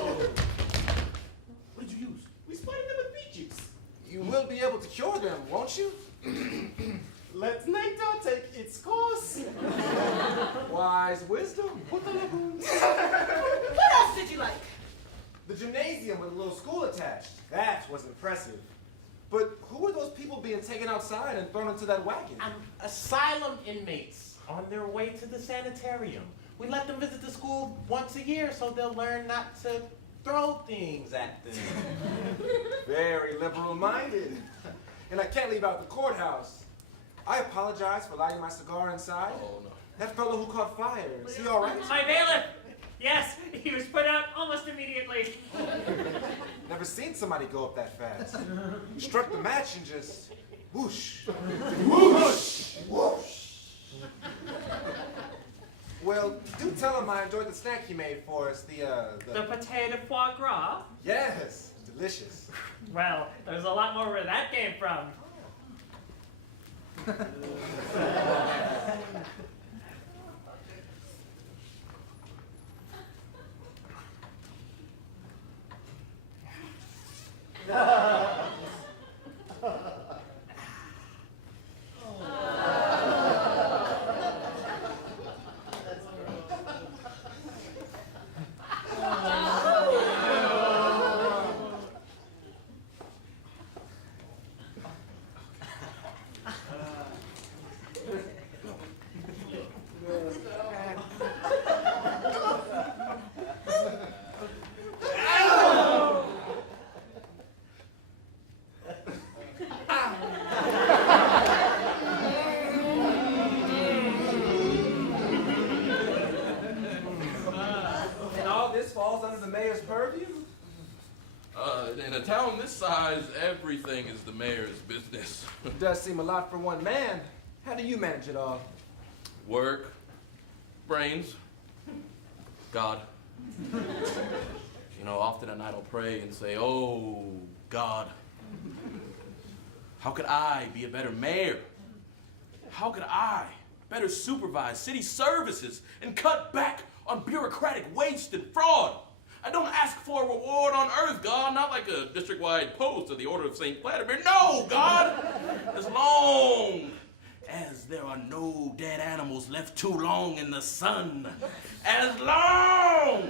What did you use? We spotted them with beet juice. You will be able to cure them, won't you? Let nature take its course. Wise wisdom. Put the lagoons. What else did you like? The gymnasium with a little school attached. That was impressive. But who were those people being taken outside and thrown into that wagon? Asylum inmates on their way to the sanitarium. We let them visit the school once a year so they'll learn not to throw things at them. Very liberal-minded. And I can't leave out the courthouse. I apologize for lighting my cigar inside. Oh, no. That fellow who caught fire, is he all right? My bailiff! Yes, he was put out almost immediately. Never seen somebody go up that fast. Struck the match and just whoosh. Whoosh. Whoosh. Well, do tell him I enjoyed the snack he made for us, The potato foie gras? Yes, delicious. Well, there's a lot more where that came from. And all this falls under the mayor's purview? In a town this size, everything is the mayor's business. It does seem a lot for one man. How do you manage it all? Work, brains, God. You know, often at night I'll pray and say, oh, God, how could I be a better mayor? How could I better supervise city services and cut back on bureaucratic waste and fraud? I don't ask for a reward on earth, God, not like a district-wide post of the Order of St. Vladimir. No, God! As long as there are no dead animals left too long in the sun, as long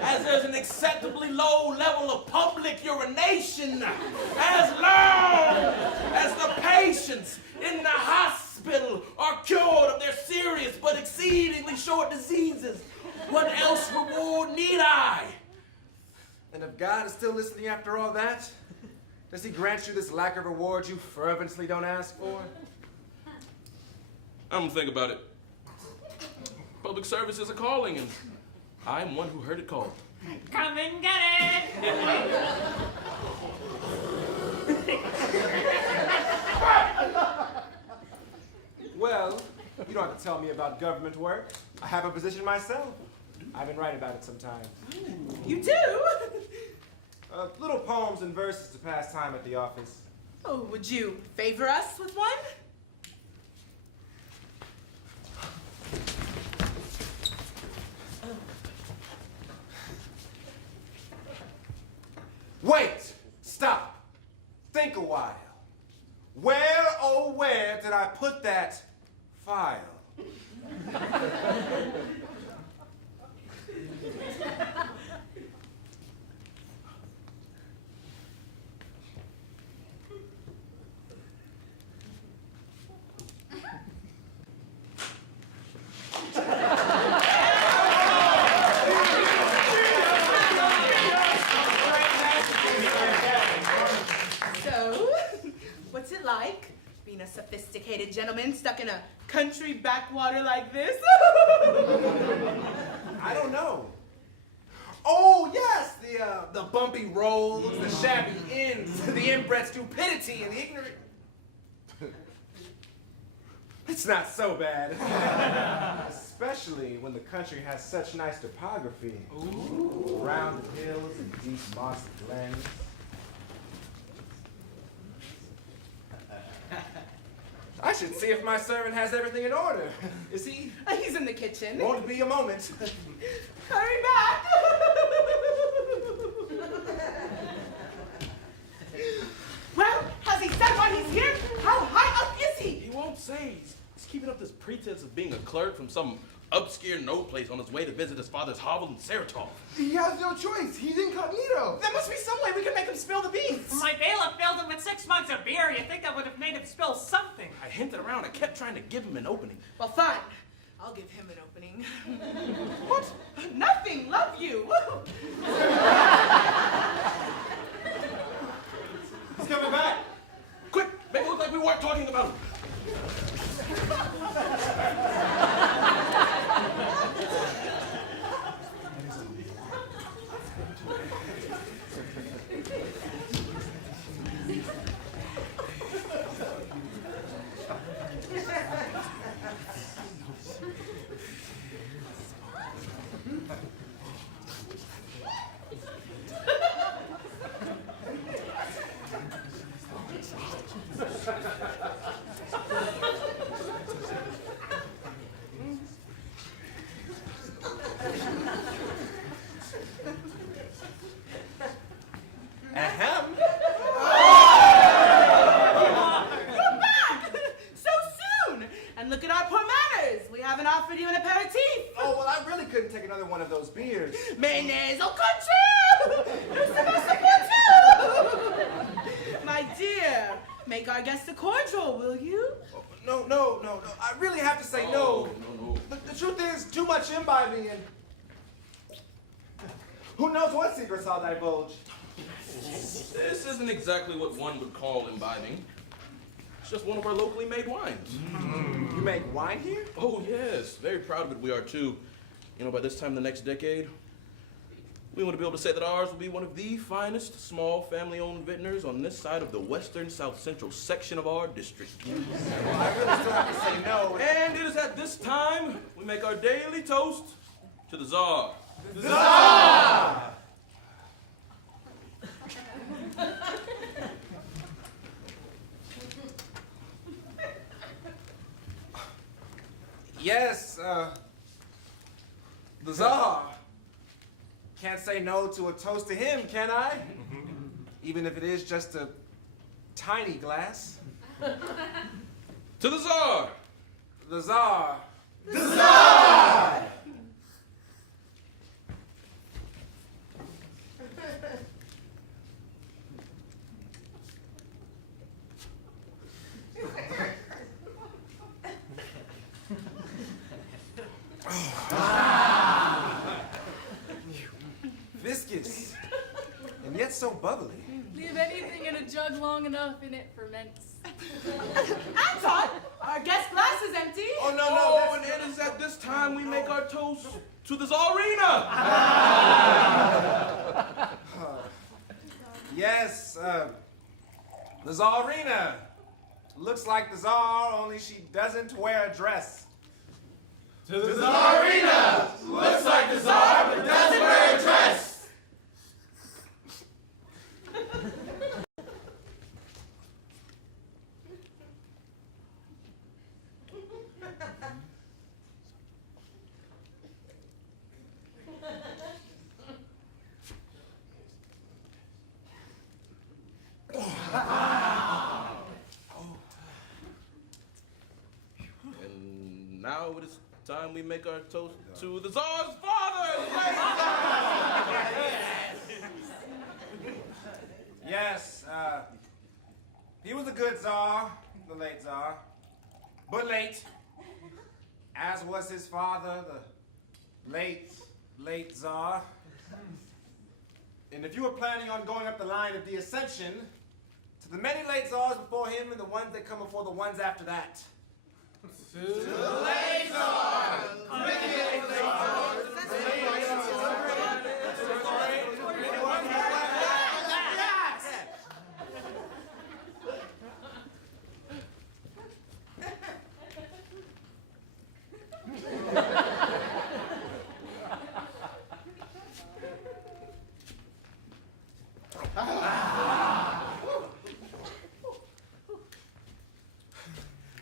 as there's an acceptably low level of public urination, as long as the patients in the hospital are cured of their serious but exceedingly short diseases, what else reward need I? And if God is still listening after all that, does he grant you this lack of reward you fervently don't ask for? I'm gonna think about it. Public service is a calling, and I'm one who heard it called. Come and get it! Well, you don't have to tell me about government work. I have a position myself. I've been writing about it sometimes. You do? Little poems and verses to pass time at the office. Oh, would you favor us with one? Wait! Stop! Think a while. Where, oh where did I put that file? So, what's it like being a sophisticated gentleman stuck in a country backwater like this? I don't know. Oh, yes, the bumpy roads, the shabby inns, the inbred stupidity, and the ignorant... It's not so bad. Especially when the country has such nice topography. Ooh. Rounded hills and deep mossy glens. I should see if my servant has everything in order. Is he? He's in the kitchen. Won't be a moment. Hurry back! Well, has he said why he's here? How high up is he? He won't say. He's keeping up this pretense of being a clerk from some obscure no place on his way to visit his father's hovel in Saratov. He has no choice. He's incognito. There must be some way we can make him spill the beans. My bailiff filled him with 6 mugs of beer. You think that would have made him spill something? I hinted around. I kept trying to give him an opening. Well, fine. I'll give him an opening. What? Nothing. Love you. He's coming back. Quick, make it look like we weren't talking about him. Ahem. You're back! So soon! And look at our poor manners. We haven't offered you an aperitif. Oh, well, I really couldn't take another one of those beers. Mayonnaise au contraire! My dear, make our guest a cordial, will you? No. I really have to say no. No. The truth is, too much imbibing and... Who knows what secrets I'll divulge. This isn't exactly what one would call imbibing. It's just one of our locally made wines. You make wine here? Oh, yes. Very proud of it we are, too. You know, by this time the next decade, we want to be able to say that ours will be one of the finest small family-owned vintners on this side of the western south-central section of our district. Well, I really still have to say no. And it is at this time we make our daily toast to the Tsar. The Tsar! Yes, the Tsar. Can't say no to a toast to him, can I? Even if it is just a tiny glass. To the Tsar! The Tsar. The Tsar! Viscous. And yet so bubbly. Leave anything in a jug long enough and it ferments. Anton, our guest glass is empty. Oh, no. Oh, and it is at this time we make our toast to the Tsarina! Yes, the Tsarina. Looks like the Tsar, only she doesn't wear a dress. To the Tsarina! Looks like the Tsar, but doesn't wear a dress! now it is time we make our toast to the Tsar's father! Yes, he was a good Tsar, the late Tsar, but late, as was his father, the late Tsar. And if you were planning on going up the line of the ascension, to the many late Tsars before him and the ones that come before the ones after that. To the late Tsar!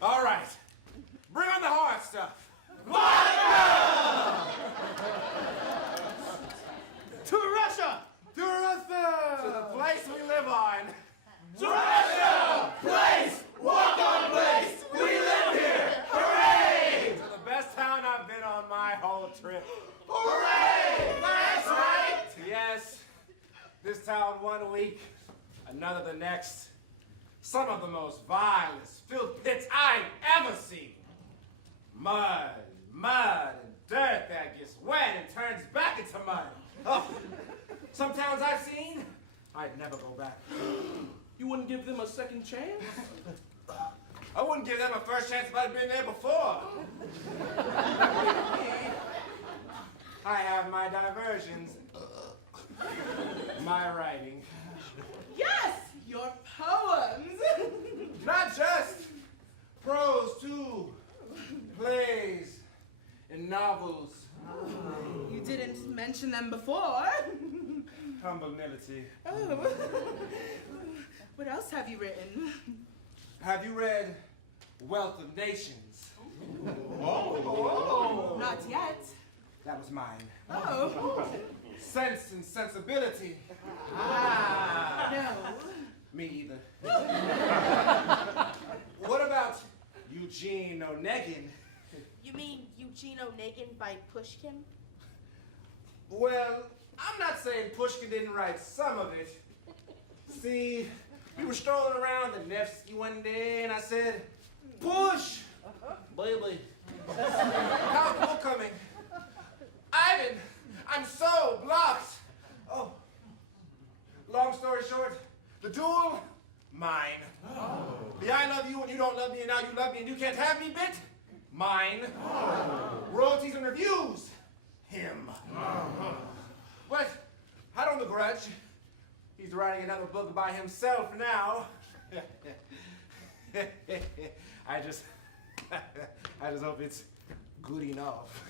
All right, bring on the hard stuff. To Russia! To Russia! To the place we live on. To Russia! Place! Walk on place! We live here! Hooray! To the best town I've been on my whole trip. Hooray! That's right! Yes, this town 1 week, another the next. Some of the most vilest filth pits I've ever seen. Mud, and dirt that gets wet and turns back into mud. Oh, some towns I've seen, I'd never go back. You wouldn't give them a second chance? I wouldn't give them a first chance if I'd been there before. I have my diversions. My writing. Yes, your poems. Not just prose, too. Plays and novels. You didn't mention them before. Humility. Oh. What else have you written? Have you read Wealth of Nations? Not yet. That was mine. Oh. Sense and Sensibility. No. Me either. What about Eugene Onegin? You mean Eugene Onegin by Pushkin? Well, I'm not saying Pushkin didn't write some of it. See, we were strolling around the Nevsky one day, and I said, "Push, baby, how's the book coming? Ivan, I'm so blocked." Oh, long story short, the duel, mine. The I love you and you don't love me and now you love me and you can't have me bit, mine. Royalties and reviews, him. But I don't begrudge. He's writing another book by himself now. I just hope it's good enough.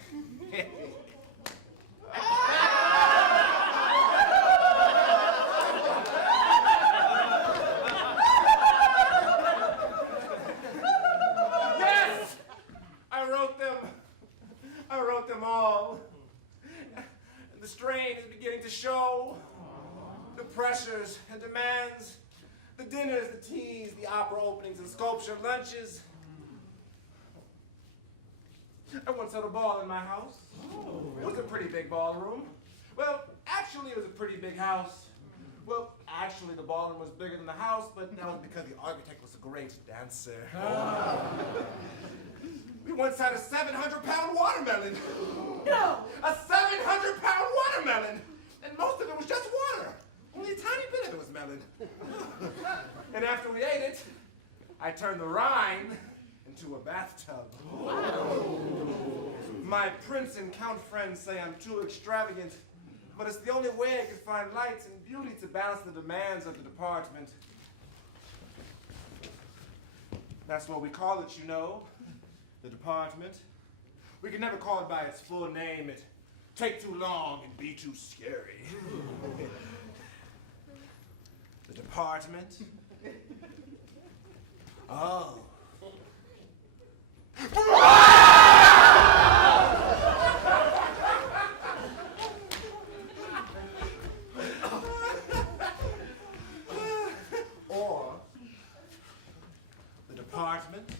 Yes! I wrote them all. And the strain is beginning to show. The pressures and demands, the dinners, the teas, the opera openings and sculpture lunches. I once had a ball in my house. It was a pretty big ballroom. Well, actually, it was a pretty big house. Well, actually, the ballroom was bigger than the house, but that was because the architect was a great dancer. We once had a 700-pound watermelon. No! A 700-pound watermelon! And most of it was just water. Only a tiny bit of it was melon. And after we ate it, I turned the rind into a bathtub. Wow. My prince and count friends say I'm too extravagant, but it's the only way I can find lights and beauty to balance the demands of the department. That's what we call it, you know, the department. We can never call it by its full name. It'd take too long and be too scary. The department? Oh. Or the department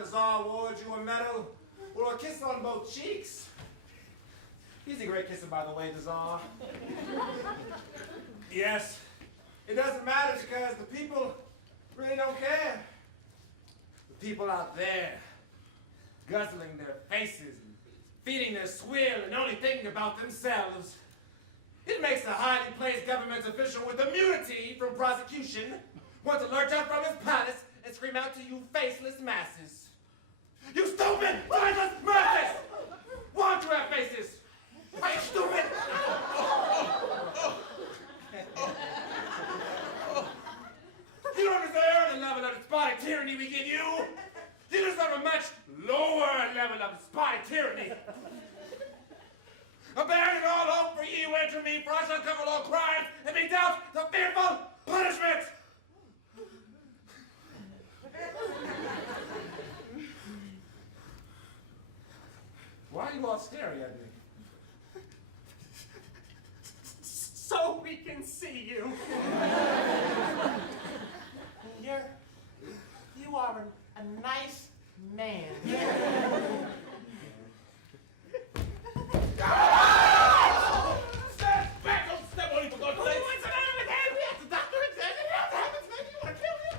the Tsar award you a medal or a kiss on both cheeks. He's a great kisser, by the way, the Tsar. Yes, it doesn't matter because the people really don't care. The people out there, guzzling their faces and feeding their swill and only thinking about themselves. It makes a highly placed government official with immunity from prosecution want to lurch out from his palace and scream out to you faceless masses. You stupid, mindless masses! Why don't you have faces? Are you stupid? You don't deserve the level of despotic tyranny we give you. You deserve a much lower level of despotic tyranny. Abandon all hope for you enter me, for I shall cover all crimes and be dealt the fearful punishment. Why are you all staring at me? So we can see you. You are a nice man. Stand back! Don't step on him, for God's sake! What's the matter with him? Yes, the doctor examined him. What happens? Maybe you want to kill him?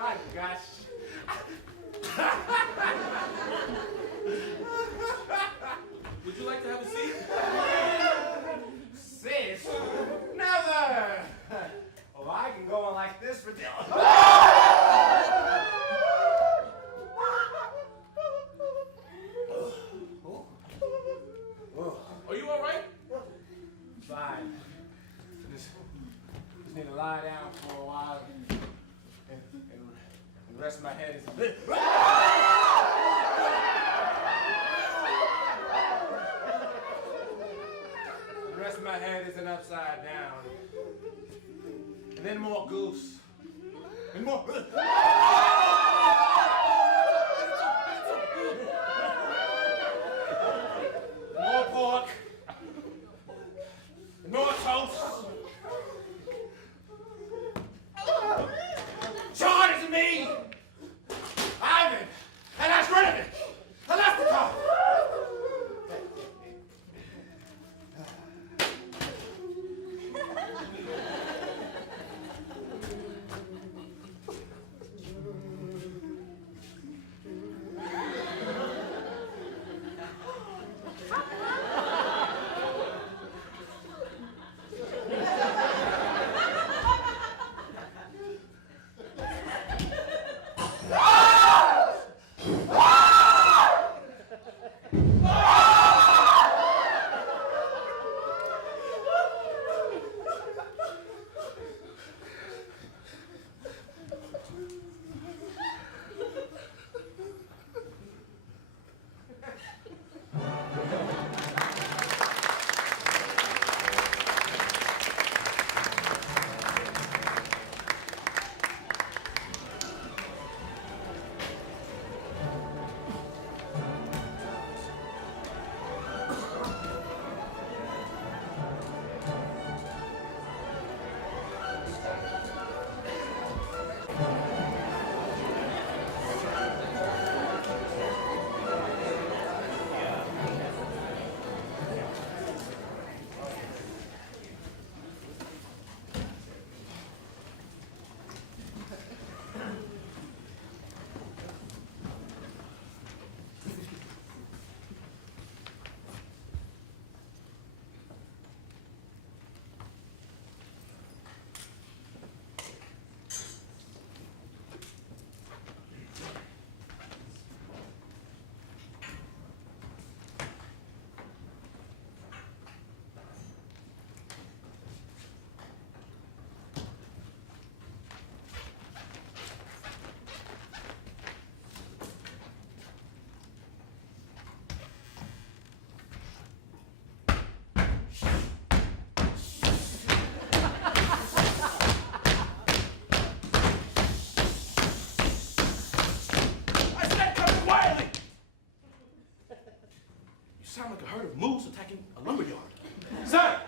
My gosh. Would you like to have a seat? Sis? Never! Oh, I can go on like this for Are you all right? Fine. Just need to lie down for a while and rest my head. The rest of my head isn't upside down. And then more goose. And more. More pork. And more toast. Charge to me! Ivan! And that's rid of it! I left the car! Sound like a herd of moose attacking a lumberyard. Sir!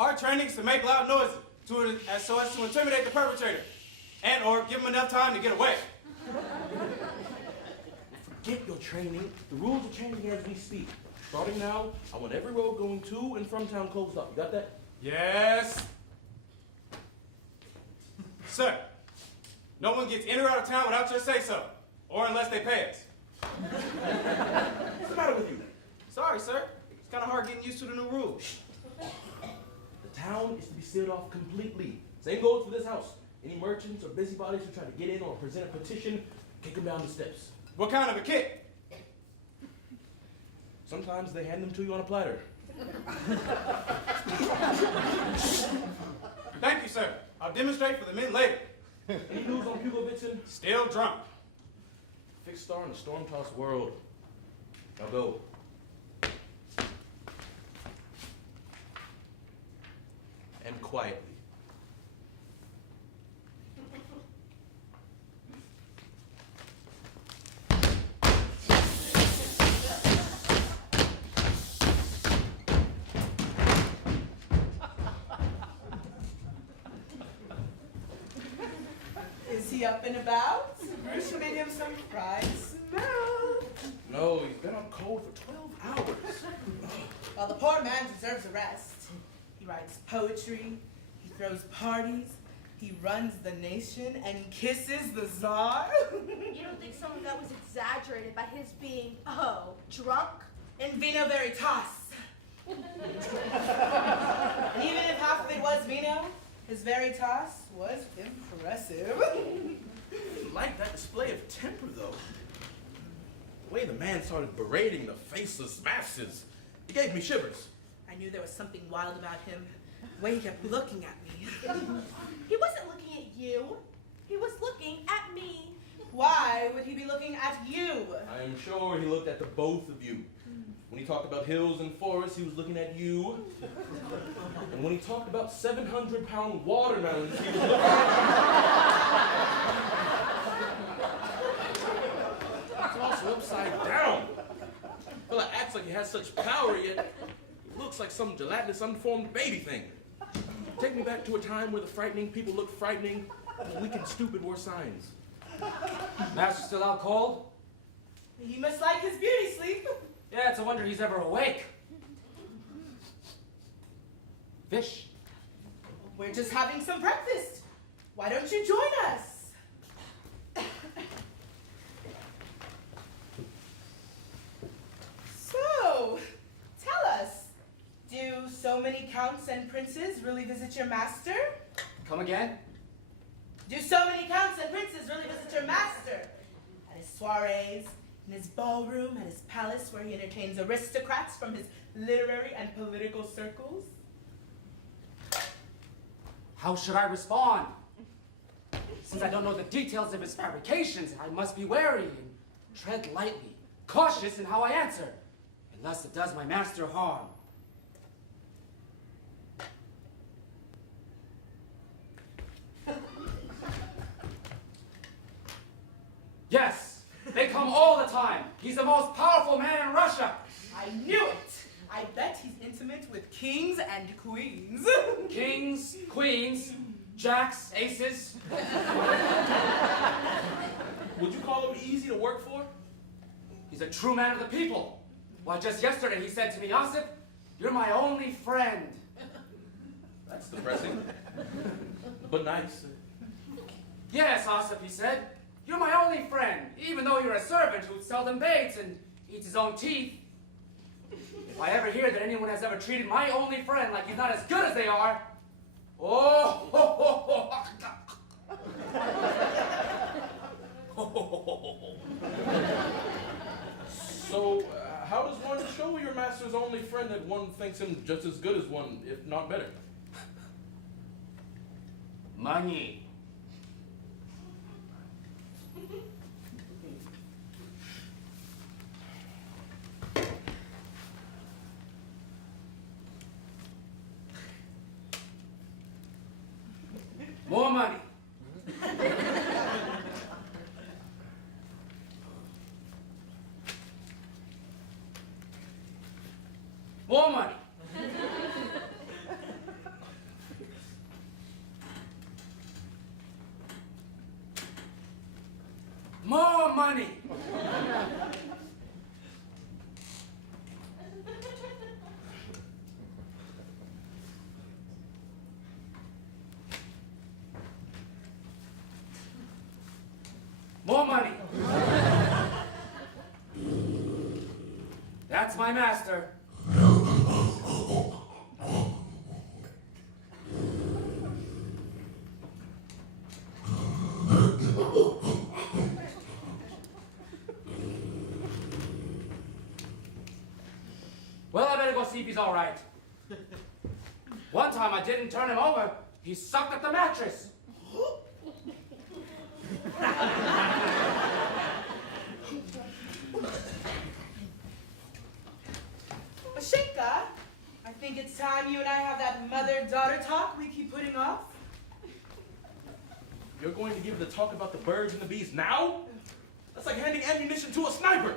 Our training is to make loud noises so as to intimidate the perpetrator and or give him enough time to get away. Forget your training. The rules are changing as we speak. Starting now, I want every road going to and from town closed up. You got that? Yes. Sir, no one gets in or out of town without your say-so, or unless they pay us. What's the matter with you? Sorry, sir. It's kind of hard getting used to the new rules. The town is to be sealed off completely. Same goes for this house. Any merchants or busybodies who try to get in or present a petition, kick them down the steps. What kind of a kick? Sometimes they hand them to you on a platter. Thank you, sir. I'll demonstrate for the men later. Any news on Hugo Vincent? Still drunk. Fixed star in a storm-tossed world. Now go. And quietly. Is he up and about? You should make him some fried smell. No, he's been on cold for 12 hours. Well, the poor man deserves a rest. He writes poetry, he throws parties, he runs the nation, and kisses the Tsar. You don't think some of that was exaggerated by his being, drunk? In vino veritas. And even if half of it was vino, his veritas was impressive. I like that display of temper, though. The way the man started berating the faceless masses, it gave me shivers. I knew there was something wild about him. The way he kept looking at me. He wasn't looking at you. He was looking at me. Why would he be looking at you? I am sure he looked at the both of you. When he talked about hills and forests, he was looking at you. And when he talked about 700-pound watermelons, he was looking at you. It's also upside down. Fella acts like he has such power, yet he looks like some gelatinous, unformed baby thing. Take me back to a time where the frightening people looked frightening, and the weak and stupid wore signs. Master still out cold? He must like his beauty sleep. Yeah, it's a wonder he's ever awake. Fish. We're just having some breakfast. Why don't you join us? So, tell us, do so many counts and princes really visit your master? Come again? Do so many counts and princes really visit your master? At his soirees, in his ballroom, at his palace where he entertains aristocrats from his literary and political circles? How should I respond? Since I don't know the details of his fabrications, I must be wary and tread lightly, cautious in how I answer, unless it does my master harm. Yes, they come all the time. He's the most powerful man in Russia. I knew it! I bet he's intimate with kings and queens. Kings, queens, jacks, aces. Would you call him easy to work for? He's a true man of the people. Why, just yesterday he said to me, Ossip, you're my only friend. That's depressing. But nice. Yes, Ossip, he said, you're my only friend, even though you're a servant who seldom bathes and eats his own teeth. If I ever hear that anyone has ever treated my only friend like he's not as good as they are, So, how does one show your master's only friend that one thinks him just as good as one, if not better? Money. More money. More money. money. More money. That's my master. Well, I better go see if he's all right. One time I didn't turn him over. He sucked at the mattress. Mashinka, I think it's time you and I have that mother-daughter talk we keep putting off. You're going to give the talk about the birds and the bees now? That's like handing ammunition to a sniper.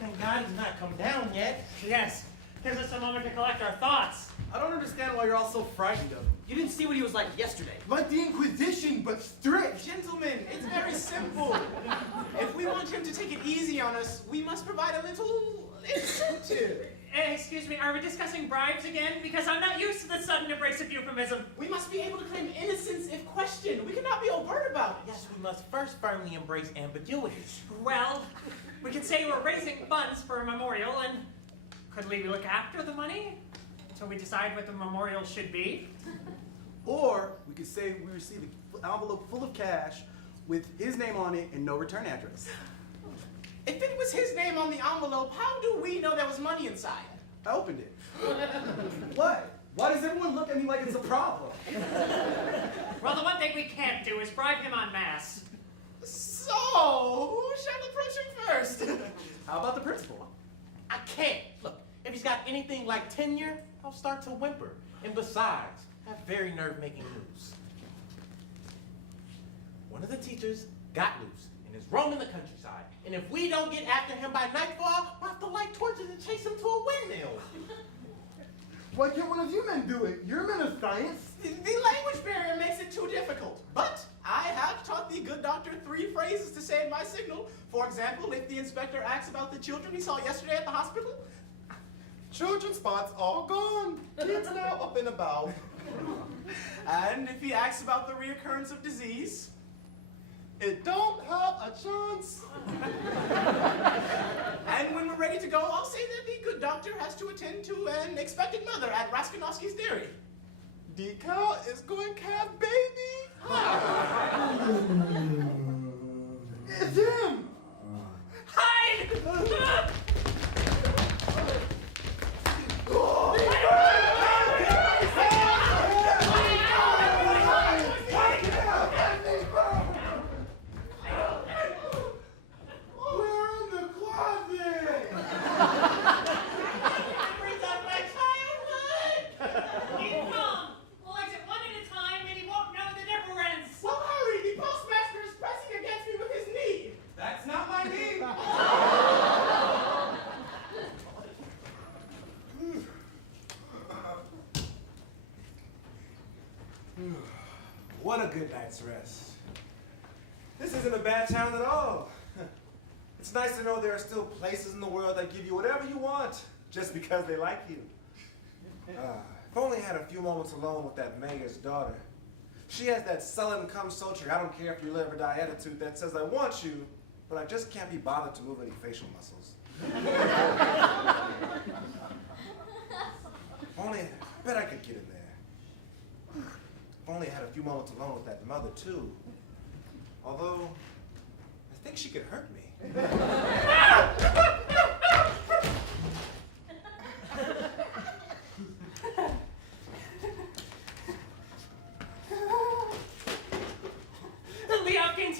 Thank God he's not come down yet. Yes, gives us a moment to collect our thoughts. I don't understand why you're all so frightened of him. You didn't see what he was like yesterday. Like the Inquisition, but strict. Gentlemen, it's very simple. If we want him to take it easy on us, we must provide a little incentive. Excuse me, are we discussing bribes again? Because I'm not used to the sudden embrace of euphemism. We must be able to claim innocence if questioned. We cannot be overt about it. Yes, we must first firmly embrace ambiguity. Well, we could say we're raising funds for a memorial, and could we look after the money until we decide what the memorial should be? Or we could say we received an envelope full of cash with his name on it and no return address. If it was his name on the envelope, how do we know there was money inside? I opened it. What? Why does everyone look at me like it's a problem? Well, the one thing we can't do is bribe him en masse. So, who shall approach him first? How about the principal? I can't. Look, if he's got anything like tenure, I'll start to whimper. And besides, I have very nerve-making news. One of the teachers got loose and is roaming the countryside. And if we don't get after him by nightfall, we'll have to light torches and chase him to a windmill. Why can't one of you men do it? You're men of science. The language barrier makes it too difficult. But I have taught the good doctor 3 phrases to say in my signal. For example, if the inspector asks about the children he saw yesterday at the hospital, children spots all gone. Kids now up and about. And if he asks about the reoccurrence of disease, it don't have a chance. And when we're ready to go, I'll say that the good doctor has to attend to an expected mother at Raskanowski's dairy. The cow is going calf baby. It's him. Hide! What a good night's rest. This isn't a bad town at all. It's nice to know there are still places in the world that give you whatever you want just because they like you. If only I had a few moments alone with that mayor's daughter. She has that sullen come sultry, I don't care if you live or die attitude that says I want you, but I just can't be bothered to move any facial muscles. If only, I bet I could get in there. If only I had a few moments alone with that mother, too. Although, I think she could hurt me. Lee Hopkins,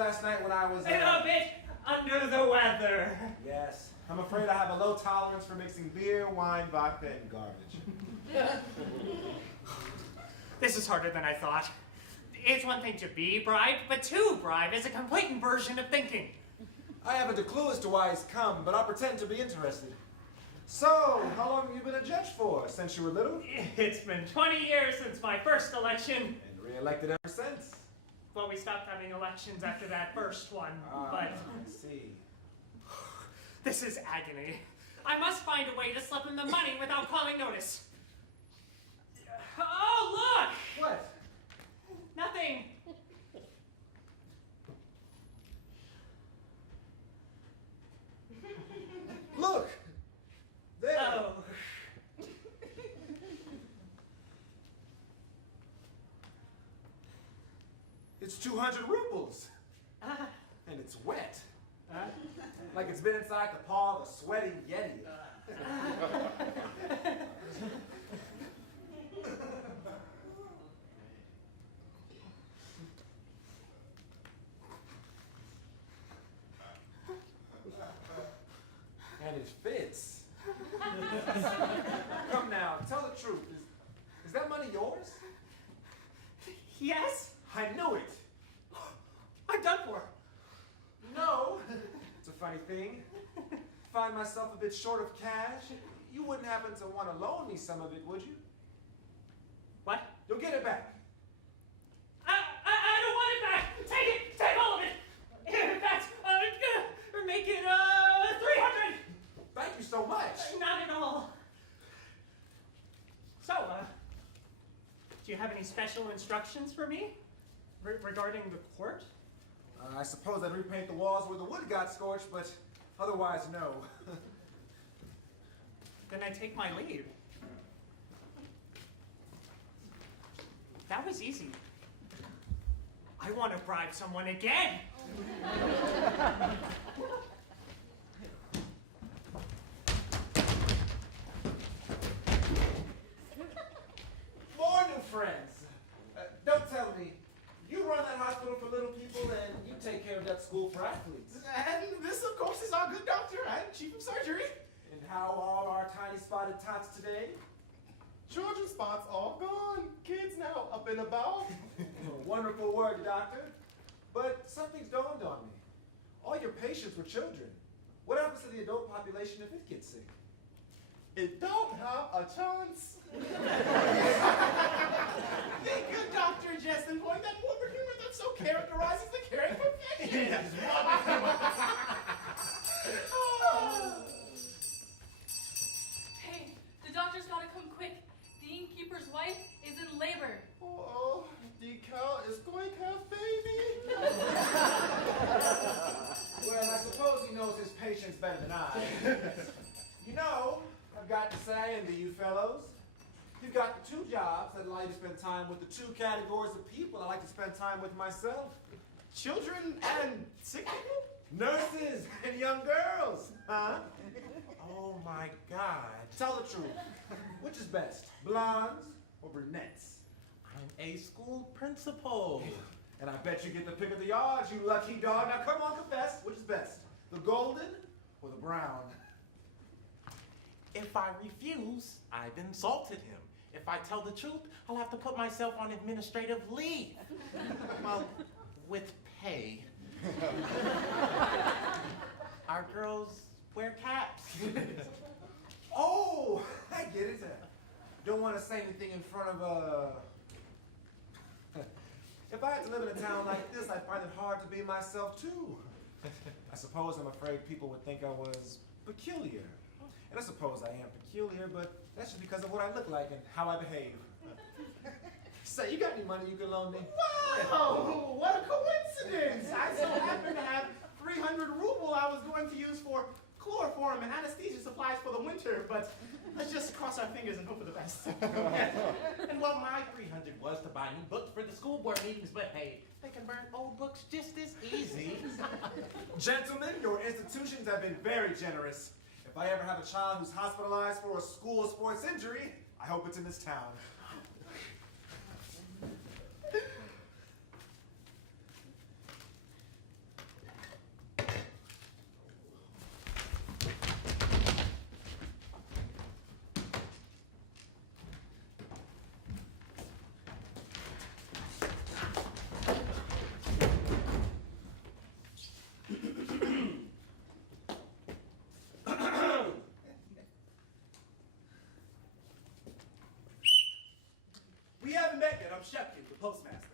last night when I was... A bit under the weather. Yes. I'm afraid I have a low tolerance for mixing beer, wine, vodka, and garbage. This is harder than I thought. It's one thing to be bribed, but to bribe is a complete inversion of thinking. I haven't a clue as to why he's come, but I'll pretend to be interested. So, how long have you been a judge for? Since you were little? It's been 20 years since my first election. And re-elected ever since? Well, we stopped having elections after that first one, but... I see. This is agony. I must find a way to slip him the money without calling notice. Oh, look! What? Nothing. Look! There! Oh. It's 200 rubles! And it's wet. Like it's been inside the paw of a sweating Yeti. And it fits. Come now, tell the truth. Is that money yours? Yes? I knew it. I'm done for. No. It's a funny thing. Find myself a bit short of cash. You wouldn't happen to want to loan me some of it, would you? What? You'll get it back. I don't want it back. Take it. Take all of it. That's make it 300. Thank you so much. Not at all. So, do you have any special instructions for me regarding the court? I suppose I'd repaint the walls where the wood got scorched, but otherwise, no. Then I take my leave. That was easy. I want to bribe someone again. More new friends. Don't tell me. You run that hospital for little people and you take care of that school for athletes. And this, of course, is our good doctor and chief of surgery. And how are our tiny spotted tots today? Children's spots all gone. Kids now up and about. Wonderful work, doctor. But something's dawned on me. All your patients were children. What happens to the adult population if it gets sick? It don't have a chance. The good doctor just employed that morbid humor that so characterizes the caring profession. Hey, the doctor's gotta come quick. The innkeeper's wife is in labor. Oh, Decal is going to have baby. Well, I suppose he knows his patients better than I. You know, I've got to say to you fellows, you've got the two jobs that allow you to spend time with the two categories of people I like to spend time with myself. Children and sick people? Nurses and young girls, huh? Oh my God. Tell the truth. Which is best, blondes or brunettes? I'm a school principal. And I bet you get the pick of the yards, you lucky dog. Now come on, confess. Which is best, the golden or the brown? If I refuse, I've insulted him. If I tell the truth, I'll have to put myself on administrative leave. Well, with pay. Our girls wear caps. Oh, I get it. Don't want to say anything in front of If I had to live in a town like this, I'd find it hard to be myself too. I suppose I'm afraid people would think I was peculiar. And I suppose I am peculiar, but that's just because of what I look like and how I behave. Say, you got any money you can loan me? Wow, what a coincidence. I so happen to have 300 ruble I was going to use for chloroform and anesthesia supplies for the winter, but let's just cross our fingers and hope for the best. And well, my 300 was to buy new books for the school board meetings, but hey, they can burn old books just as easy. Gentlemen, your institutions have been very generous. If I ever have a child who's hospitalized for a school sports injury, I hope it's in this town. Shepkin, the postmaster.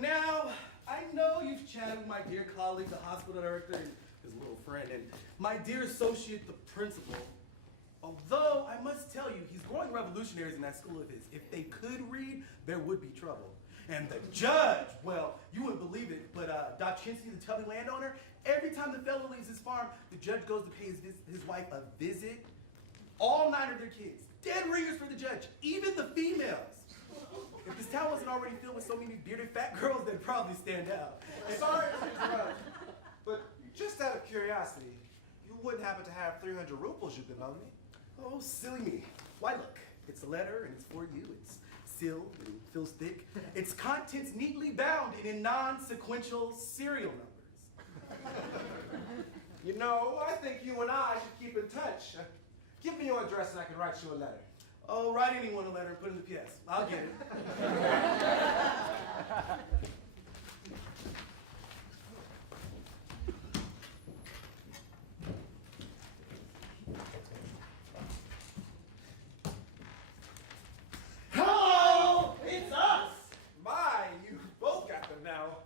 Now, I know you've chatted with my dear colleague, the hospital director, and his little friend, and my dear associate, the principal. Although, I must tell you, he's growing revolutionaries in that school of his. If they could read, there would be trouble. And the judge, well, you wouldn't believe it, but Dachinsky, the tubby landowner, every time the fellow leaves his farm, the judge goes to pay his wife a visit. All 9 of their kids, dead ringers for the judge, even the females. If this town wasn't already filled with so many bearded fat girls, they'd probably stand out. Sorry to interrupt, but just out of curiosity, you wouldn't happen to have 300 rubles you could loan me? Oh, silly me. Why, look, it's a letter and it's for you. It's sealed and feels thick. Its contents neatly bound and in non-sequential serial numbers. You know, I think you and I should keep in touch. Give me your address and I can write you a letter. Oh, write anyone a letter and put it in the PS. I'll get it. Hello! It's us! My, you both got them now.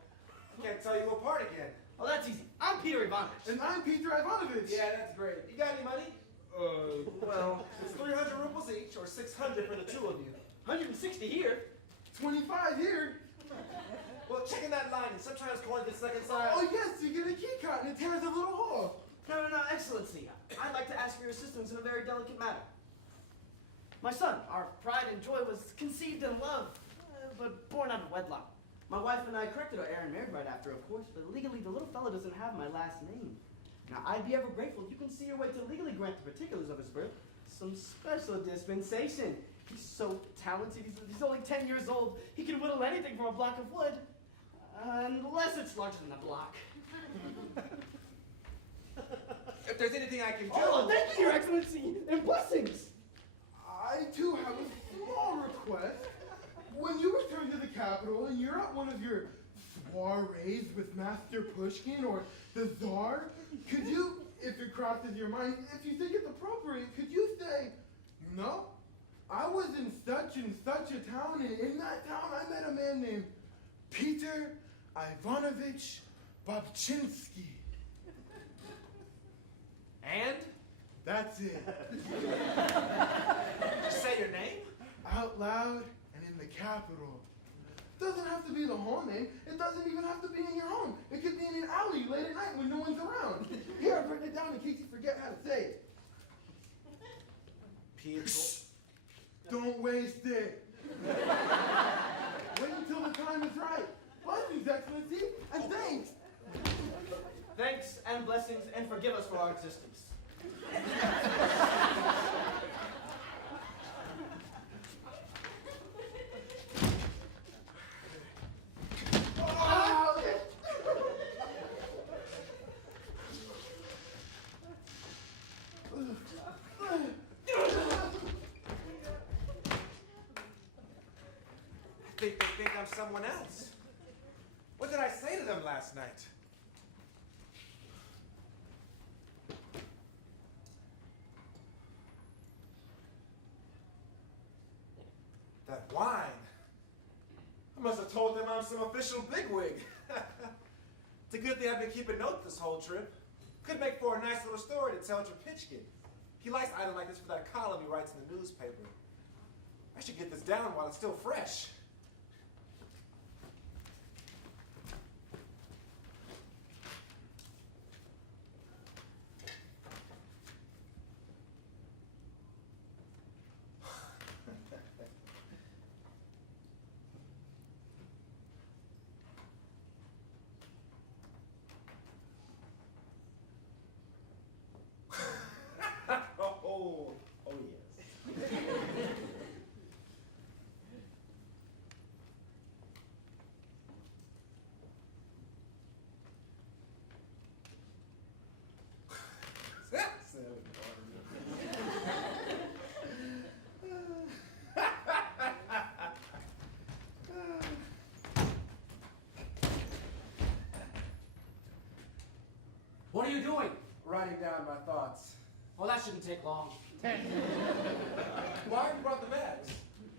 Can't tell you apart again. Oh, that's easy. I'm Peter Ivanovich. And I'm Peter Ivanovich. Yeah, that's great. You got any money? Well, it's 300 rubles each, or 600 for the two of you. 160 here. 25 here. Well, checking that lining. Sometimes coins get stuck inside. Oh, yes, you get a key cut and it tears a little hole. No, Excellency. I'd like to ask for your assistance in a very delicate matter. My son, our pride and joy, was conceived in love, but born out of wedlock. My wife and I corrected our error and married right after, of course, but legally the little fellow doesn't have my last name. Now, I'd be ever grateful if you can see your way to legally grant the particulars of his birth some special dispensation. He's so talented. He's only 10 years old. He can whittle anything from a block of wood, unless it's larger than a block. If there's anything I can do... Oh, thank you, Your Excellency, and blessings! I, too, have a small request. When you return to the capital and you're at one of your soirees with Master Pushkin or the Tsar, could you, if it crosses your mind, if you think it's appropriate, could you say, you know, I was in such and such a town, and in that town I met a man named Peter Ivanovich Babchinsky. And? That's it. Just say your name? Out loud and in the capital. Doesn't have to be the whole name. It doesn't even have to be in your home. It could be in an alley late at night when no one's around. Here, I've written it down in case you forget how to say it. Pietro. Don't waste it. Wait until the time is right. Blessings, Excellency, and thanks. Thanks and blessings, and forgive us for our existence. They think I'm someone else. What did I say to them last night? That wine. I must have told them I'm some official bigwig. It's a good thing I've been keeping notes this whole trip. Could make for a nice little story to tell Trapitchkin. He likes items like this for that column he writes in the newspaper. I should get this down while it's still fresh. Oh yes. What are you doing? Writing down my thoughts. Well, that shouldn't take long. Why have you brought the bags?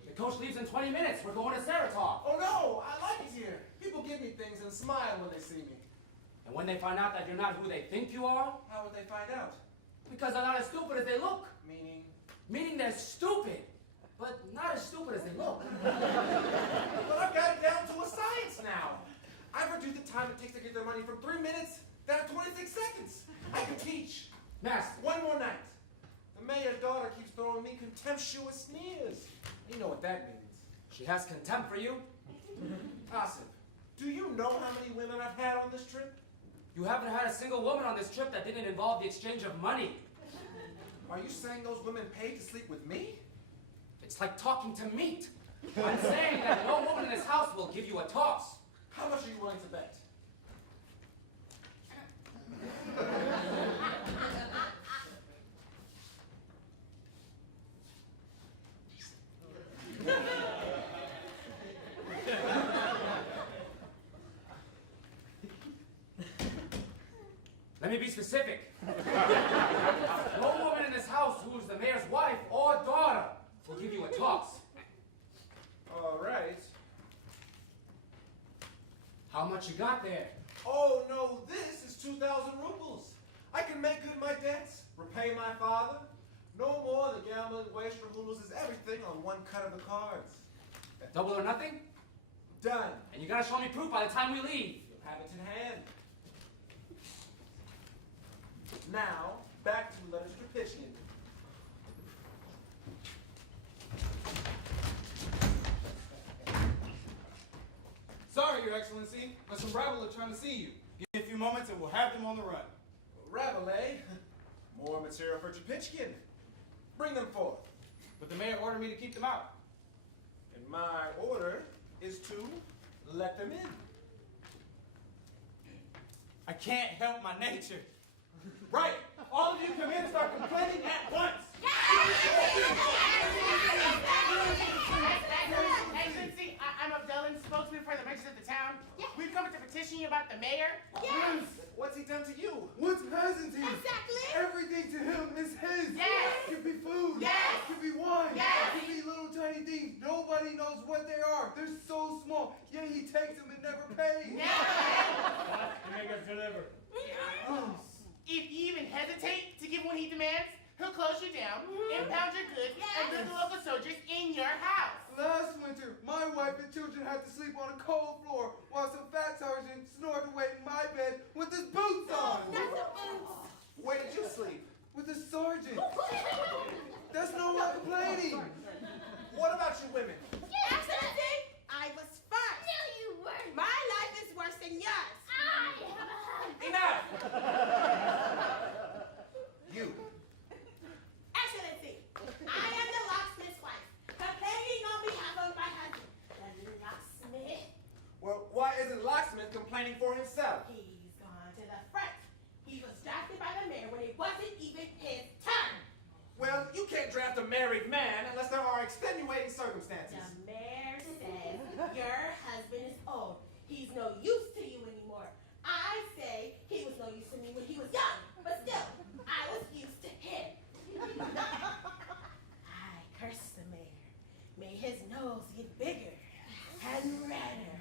They coach leaves in 20 minutes. We're going to Saratov. Oh no, I like it here. People give me things and smile when they see me. And when they find out that you're not who they think you are, How would they find out? because they're not as stupid as they look. Meaning? Meaning they're stupid, but not as stupid as they look. But I've got it down to a science now. I've reduced the time it takes to get their money from 3 minutes down to 26 seconds. I can teach. Master, One more night. The mayor's daughter keeps throwing me contemptuous sneers. You know what that means. she has contempt for you. Asif, do you know how many women I've had on this trip? You haven't had a single woman on this trip that didn't involve the exchange of money. Are you saying those women paid to sleep with me? It's like talking to meat. I'm saying that no woman in this house will give you a toss. How much are you willing to bet? Let me be specific. No woman in this house who's the mayor's wife or daughter will give you a toss. All right. How much you got there? Oh no, this is 2,000 rubles. I can make good my debts, repay my father. No more the gambling wastrel who loses everything on one cut of the cards. Double or nothing? Done. And you gotta show me proof by the time we leave. You'll have it in hand. Now, back to letters to pitching. Sorry, Your Excellency, but some rabble are trying to see you. Give me a few moments and we'll have them on the run. Rabelais, more material for Chapitchkin. Bring them forth. But the mayor ordered me to keep them out. And my order is to let them in. I can't help my nature. Right, all of you come in and start complaining at once. Excellency, I'm Abdullah, spokesman for the merchants of the town. We've come to petition you about the mayor. Yes. What's he done to you? What hasn't he? Exactly. Everything to him is his. Yes. Could be food. Yes. Could be wine. Yes. Could be little tiny things. Nobody knows what they are. They're so small. Yet he takes them and never pays. Make us deliver. If you even hesitate to give what he demands, he'll close you down, impound your goods, and build the local soldiers in your house. Last winter, my wife and children had to sleep on a cold floor while some fat sergeant snored away in my bed with his boots on. Not the boots. Where did you sleep? With the sergeant. That's no one complaining. What about you women? Excellency, I was first. No, you weren't. My life is worse than yours. I have a husband. Enough! You. Excellency, I am the locksmith's wife, complaining on behalf of my husband, the locksmith. Well, why isn't Locksmith complaining for himself? He's gone to the front. He was drafted by the mayor when it wasn't even his turn. Well, you can't draft a married man unless there are extenuating circumstances. The mayor says your husband is old. He's no use to you anymore. I say he was no use to me when he was young, but still, I was used to him. I curse the mayor. May his nose get bigger and redder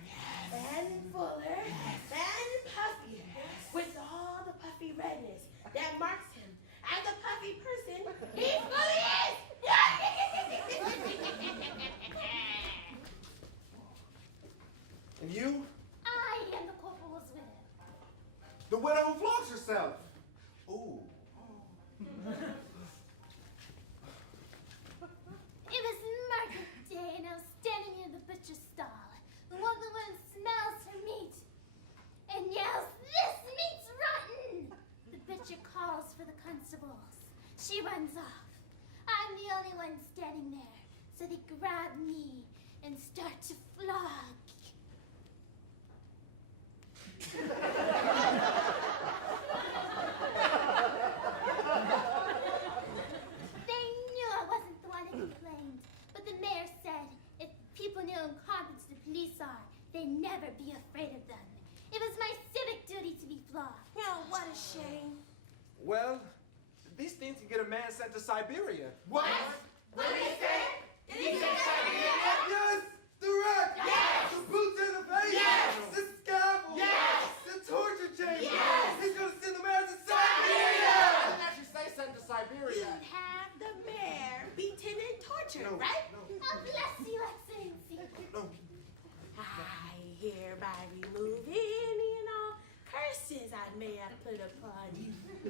and fuller and puffier with all the puffy redness that marks him as the puffy person he fully is. And you? I am the corporal's widow. The widow who flogs herself. Ooh. It was market day and I was standing near the butcher's stall. And one of the women smells her meat and yells, "This meat's rotten!" The butcher calls for the constables. She runs off. I'm the only one standing there. So they grab me and start to flog. They knew I wasn't the one who complained, but the mayor said if people knew how incompetent the police are, they'd never be afraid of them. It was my civic duty to be flogged. Oh, what a shame. Well, these things can get a man sent to Siberia. What? What did he say? Did he say Siberia?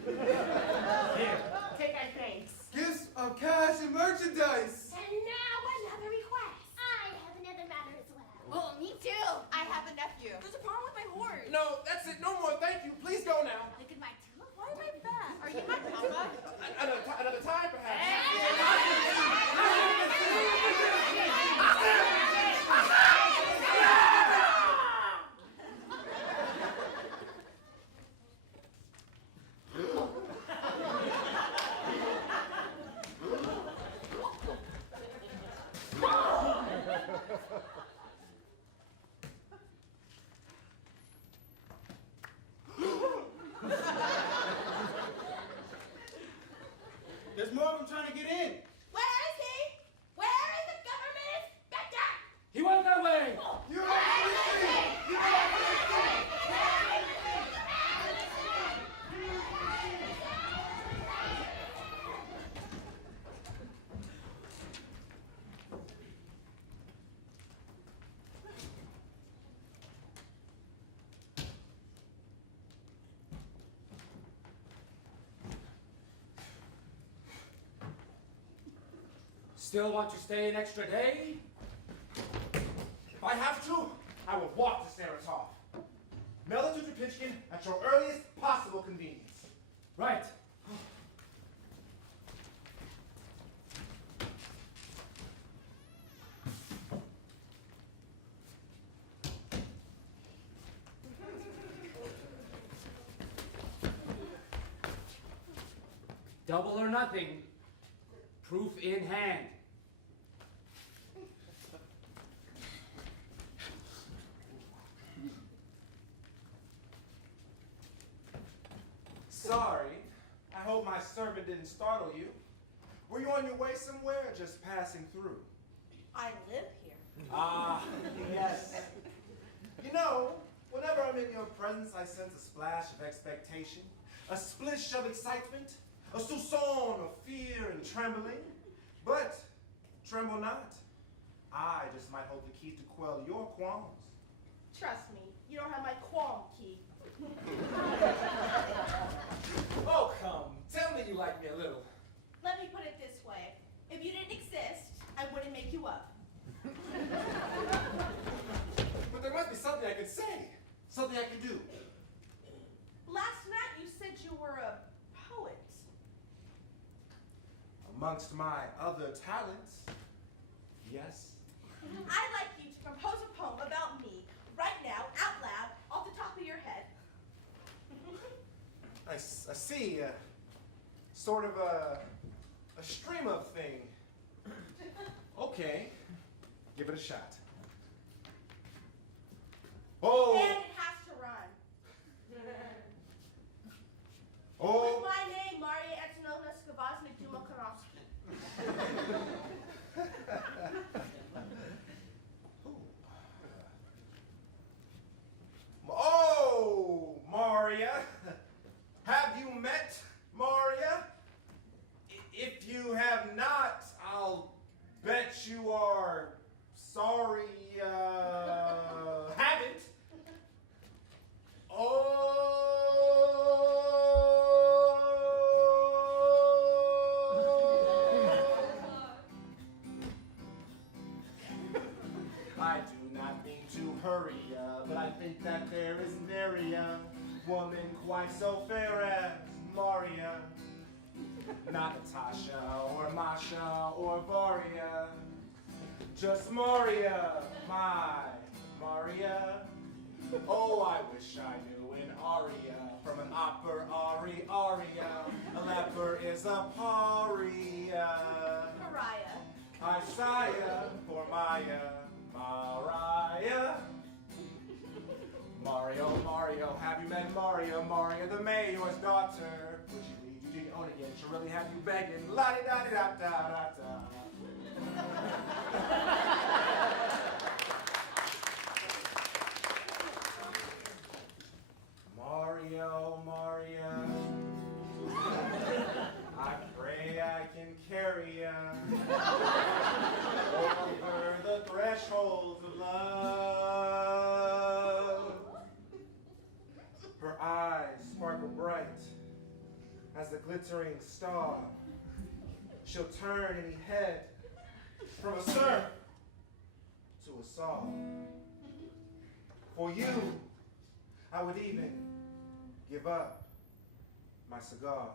Here, take our thanks. Gifts of cash and merchandise. And now another request. I have another matter as well. Oh, me too. I have a nephew. There's a problem with my horse. No, that's it. No more. Thank you. Please go now. Look at my tooth. Why am I fat? Are you my papa? Another time, perhaps. There's more of them trying to get in. Where is he? Where is the government inspector? He went that way! You have to Still want to stay an extra day? If I have to, I will walk to Saratov. Mail it to Trapitchkin at your earliest possible convenience. Right. Double or nothing. Proof in hand. Sorry. I hope my servant didn't startle you. Were you on your way somewhere or just passing through? I live here. Ah, yes. You know, whenever I'm in your presence, I sense a splash of expectation, a splish of excitement, a soupçon of fear and trembling. But tremble not. I just might hold the key to quell your qualms. Trust me, you don't have my qualm key. Oh, come. Tell me you like me a little. Let me put it this way. If you didn't exist, I wouldn't make you up. But there must be something I can say. Something I can do. Last night you said you were a poet. Amongst my other talents, yes. I'd like you to compose a poem about me, right now, out loud, off the top of your head. I see. Sort of a stream of thing. Okay. Give it a shot. Oh! And it has to run. Oh! With my name, Maria Antonovna Skavaznik Dumakarovsky. Oh, Maria. Have you met Maria? If you have not, I'll bet you are sorry, haven't. I do not mean to hurry ya, but I think that there is nary a woman quite so fair as Maria. Not Natasha or Masha or Varia, just Maria, my Maria. Oh, I wish I knew an aria from an opera aria. A leper is a paria. Pariah. Isaiah for Maya, Mariah. Mario, have you met Maria the mayor's daughter? Would you lead you to your own again? She'll really have you begging, la-di-da-di-da-da-da-da. Mario, I pray I can carry ya over the thresholds of love. Her eyes sparkle bright, as the glittering star. She'll turn any head from a serf to a saw. For you, I would even give up my cigar.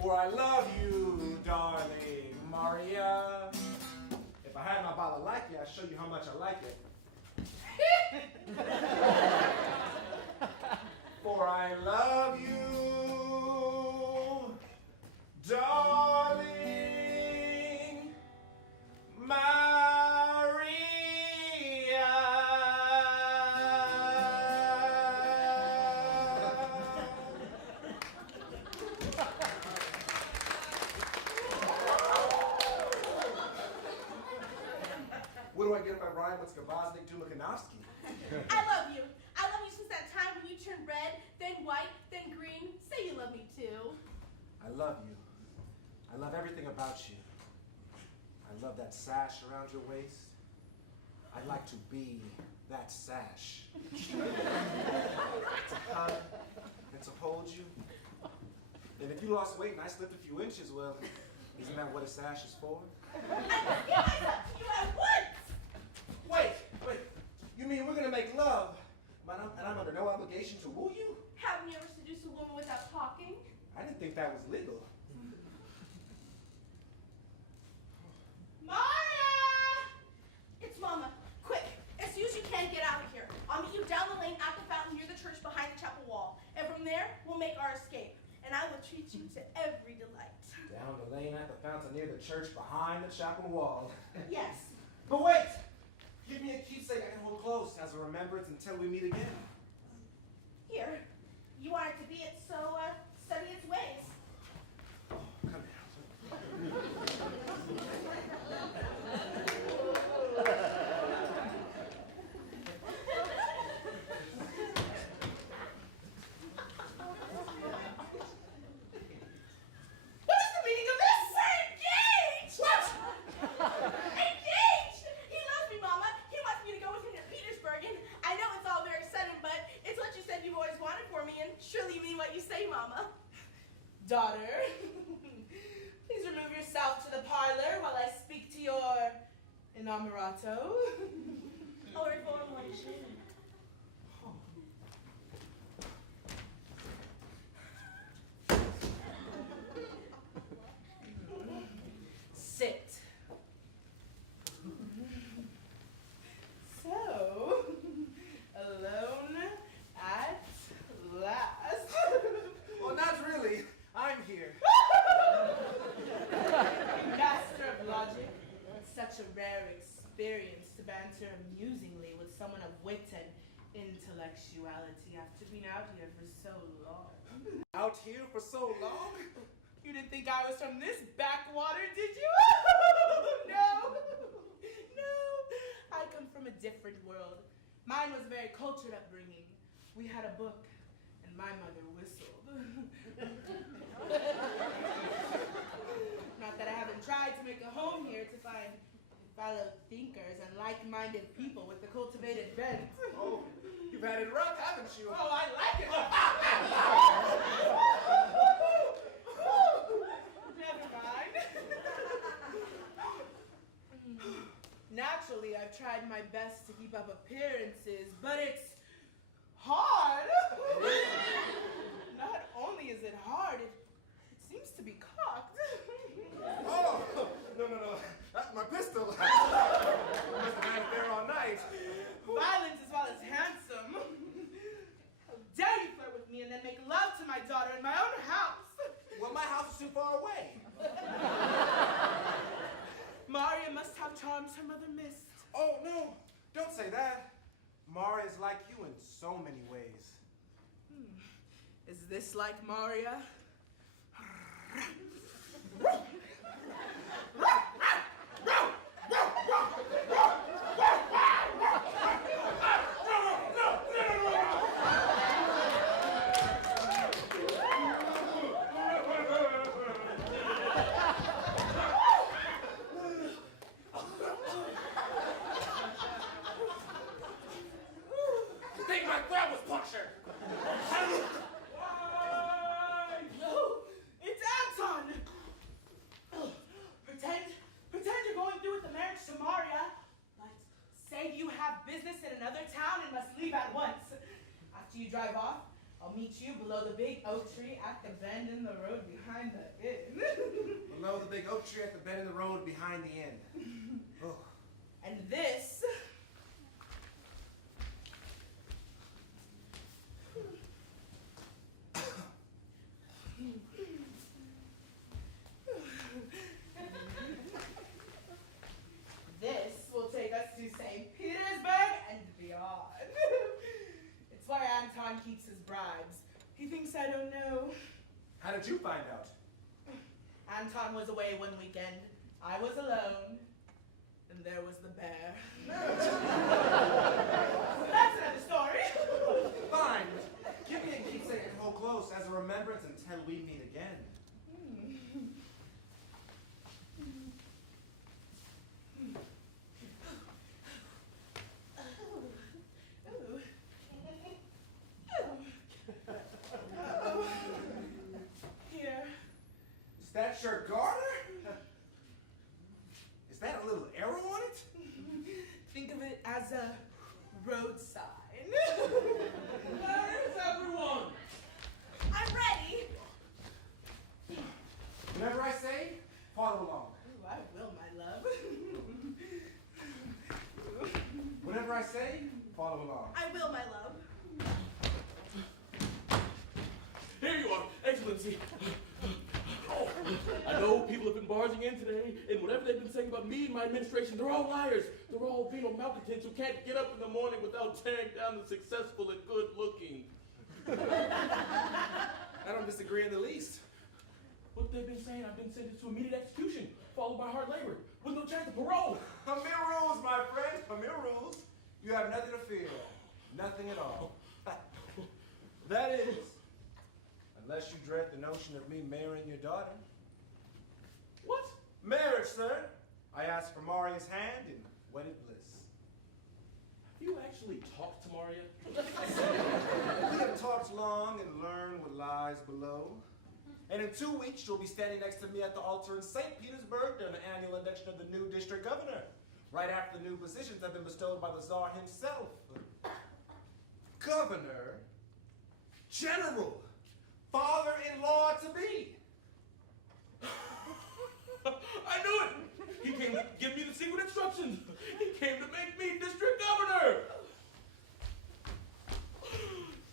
For I love you, darling Maria. If I had my bottle like you, I'd show you how much I like it. For I love you, darling Maria. What do I get if I rhyme with Skaboznik Dumakanovsky? I love you. I love you since that time when you turned red, then white, then green. Say you love me too. I love you. I love everything about you. I love that sash around your waist. I'd like to be that sash. To hug and to hold you. And if you lost weight and I slipped a few inches, well, isn't that what a sash is for? I must give myself to you at once! Wait. You mean we're gonna make love, and I'm under no obligation to woo you? Haven't you ever seduced a woman without talking? I didn't think that was legal. Maria! It's Mama. Quick, as soon as you can, get out of here. I'll meet you down the lane at the fountain near the church behind the chapel wall. And from there, we'll make our escape. And I will treat you to every delight. Down the lane at the fountain near the church behind the chapel wall. Yes. But wait! Give me a keepsake I can hold close as a remembrance until we meet again. Here. You want it to be it, so study its ways. Come here. What is the meaning of this? We're engaged! What? Engaged! He loves me, Mama. He wants me to go with him to Petersburg, and I know it's all very sudden, but it's what you said you've always wanted for me, and surely you mean what you say, Mama. Daughter, please remove yourself to the parlor while I speak to your inamorato. Au revoir, mon chéri. Sit. So, alone at last. Well, not really. I'm here. Master of logic. Such a rare experience to banter amusingly with someone of wit and intellectuality after being out here for so long. Out here for so long? You didn't think I was from this backwater, did you? No. I come from a different world. Mine was a very cultured upbringing. We had a book, and my mother whistled. Not that I haven't tried to make a home here to find fellow thinkers and like-minded people with the cultivated bent. Oh, you've had it rough, haven't you? Oh, I like it. Never mind. Naturally, I've tried my best to keep up appearances, but it's hard. Not only is it hard, it seems to be cocked. Oh, no. That's my pistol. Must have had it there all night. Violent as well as handsome. How dare you flirt with me and then make love to my daughter in my own house? Well, my house is too far away. Maria must have charms her mother missed. Oh, no. Don't say that. Maria is like you in so many ways. Is this like Maria? Think my throat was punctured. after you drive off, I'll meet you below the big oak tree at the bend in the road behind the inn. Below the big oak tree at the bend in the road behind the inn. Oh. And this will take us to St. Petersburg and beyond. It's where Anton keeps his bribes. He thinks I don't know. How did you find out? Anton was away one weekend. I was alone. And there was the bear. That's another story. Fine. Give me a keepsake and hold close as a remembrance until we meet again. Here. Is that your garter? Is that a little arrow on it? Think of it as a road sign. Where is everyone? I'm ready. Whenever I say, follow along. Ooh, I will, my love. Whenever I say, follow along. I will, my love. Here you are, Excellency. Oh, I know people have been barging in today, and whatever they've been saying about me and my administration, they're all liars. They're all venal malcontents who can't get up in the morning without tearing down the successful and good-looking. I don't disagree in the least. What they've been saying, I've been sentenced to immediate execution, followed by hard labor, with no chance of parole. Hamir rules, my friend. Hamir rules. You have nothing to fear. Nothing at all. That is, unless you dread the notion of me marrying your daughter. What? Marriage, sir. I ask for Maria's hand in wedded bliss. Have you actually talked to Maria? We have talked long and learned what lies below. And in 2 weeks, she'll be standing next to me at the altar in St. Petersburg during the annual election of the new district governor, right after the new positions have been bestowed by the Tsar himself. Governor, general, father-in-law to be. I knew it! He came to give me the secret instructions. He came to make me district governor.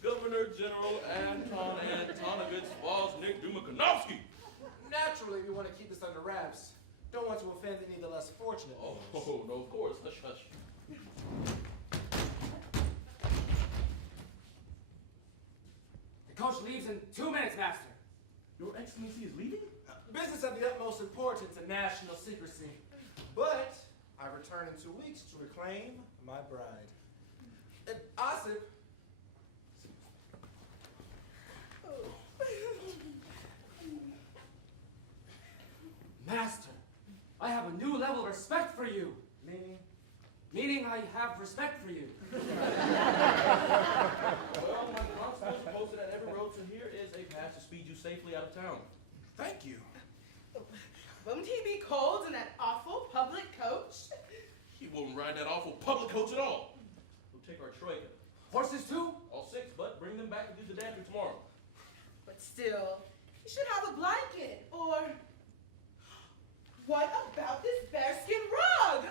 Governor General Anton Antonovich Wozniak Dumakanovsky. Naturally, we want to keep this under wraps. Don't want to offend any of the less fortunate. Oh, no, of course. Hush, hush. The coach leaves in 2 minutes, Master. Your Excellency is leaving? Business of the utmost importance and national secrecy. But I return in 2 weeks to reclaim my bride. Osip. Master, I have a new level of respect for you. Meaning? Meaning I have respect for you. Well, my constables are posted at every road, so here is a pass to speed you safely out of town. Thank you. Won't he be cold in that awful public coach? He won't ride that awful public coach at all. We'll take our troika. Horses too? All 6, but bring them back to do the dancing tomorrow. But still, he should have a blanket, or... What about this bearskin rug?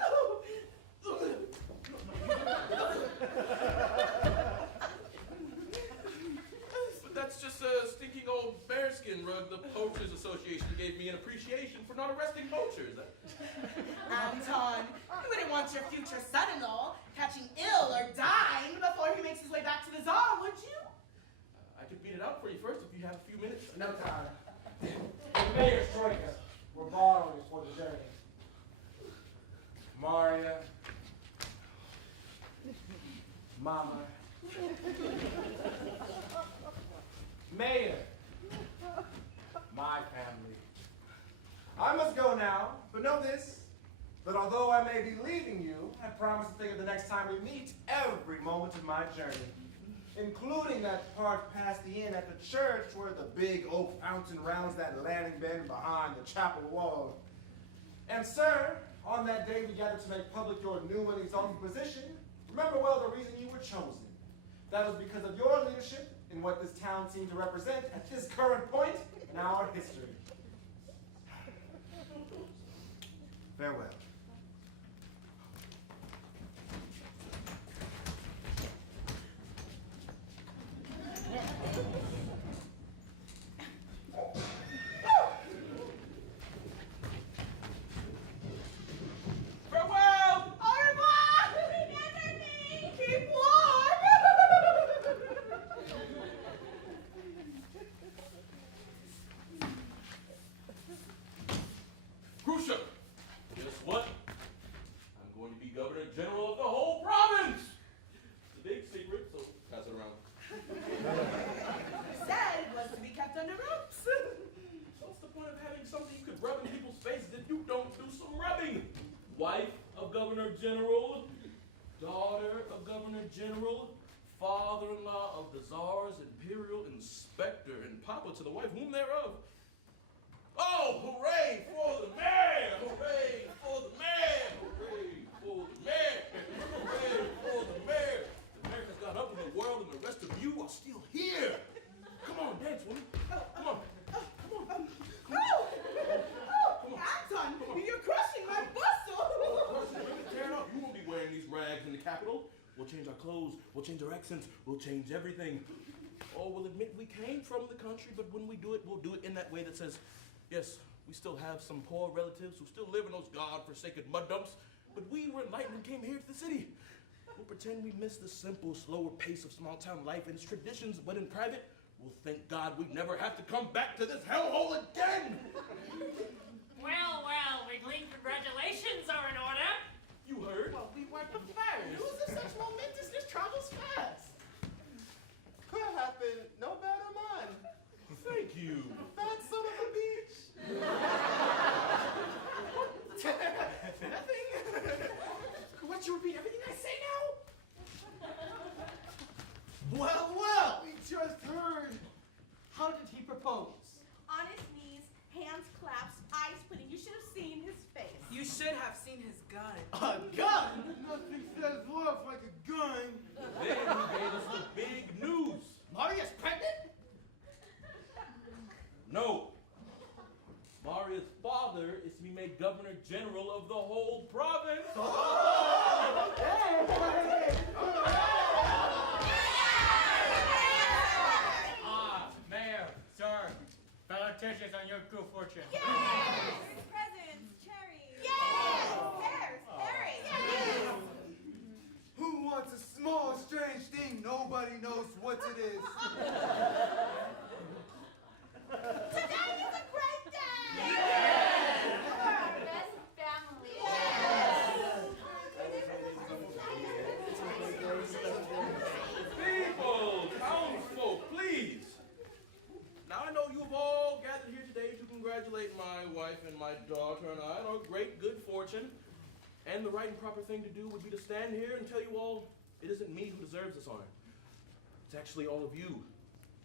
But that's just a stinking old bearskin rug the Poachers Association gave me in appreciation for not arresting poachers. Anton, you wouldn't want your future son-in-law catching ill or dying before he makes his way back to the Tsar, would you? I could beat it out for you first if you have a few minutes. No time. The mayor's troika. We're borrowing for the journey. Maria. Mama. Mayor. My family. I must go now, but know this, that although I may be leaving you, I promise to think of the next time we meet every moment of my journey, including that part past the inn at the church where the big oak fountain rounds that landing bend behind the chapel wall. And sir, on that day we gather to make public your new and exalted position, remember well the reason you were chosen, That was because of your leadership in what this town seemed to represent at this current point in our history. Farewell. Farewell! Au revoir! Remember me! Keep warm! Khrushchev, guess what? I'm going to be Governor General of the whole province. It's a big secret, so pass it around. Said it was to be kept under wraps. What's the point of having something you could rub in people's faces if you don't do some rubbing? Wife of Governor General, daughter of Governor General, father-in-law of the Tsar's imperial inspector, and papa to the wife whom thereof. Oh, hooray for the man! Hooray for the man! Hooray for the man! Hooray for the man! America's got up in the world and the rest of you are still here! Come on, dance, woman. Come on. Anton, you're crushing my bustle. Tear it off. You won't be wearing these rags in the Capitol. We'll change our clothes. We'll change our accents. We'll change everything. Oh, we'll admit we came from the country, but when we do it, we'll do it in that way that says, yes, we still have some poor relatives who still live in those God-forsaken mud dumps, but we were enlightened and came here to the city. We'll pretend we miss the simple, slower pace of small-town life and its traditions, but in private, we'll thank God we never have to come back to this hellhole again. Well, we glean congratulations are in order. You heard? Well, we weren't prepared. News of such momentousness travels fast. Could have happened no better man. Thank you. That son of a bitch. Nothing. What, you repeat everything I say now? Well, We just heard. how did he propose? On his knees, hands clasped, eyes splitting. You should have seen his face. You should have seen his gun. A gun? Nothing says love like a gun. Then he gave us the big news. Maria's pregnant? No. Maria's father is to be made Governor General of the whole province. Mayor, sir, politicians on your good fortune. Presents, cherries. Pears, berries. Who wants a small, strange thing nobody knows what it is? Today is a great day. We're our best family. People, townsfolk, please. Now I know you've all gathered here today to congratulate my wife and my daughter and I on our great good fortune. And the right and proper thing to do would be to stand here and tell you all it isn't me who deserves this honor. It's actually all of you,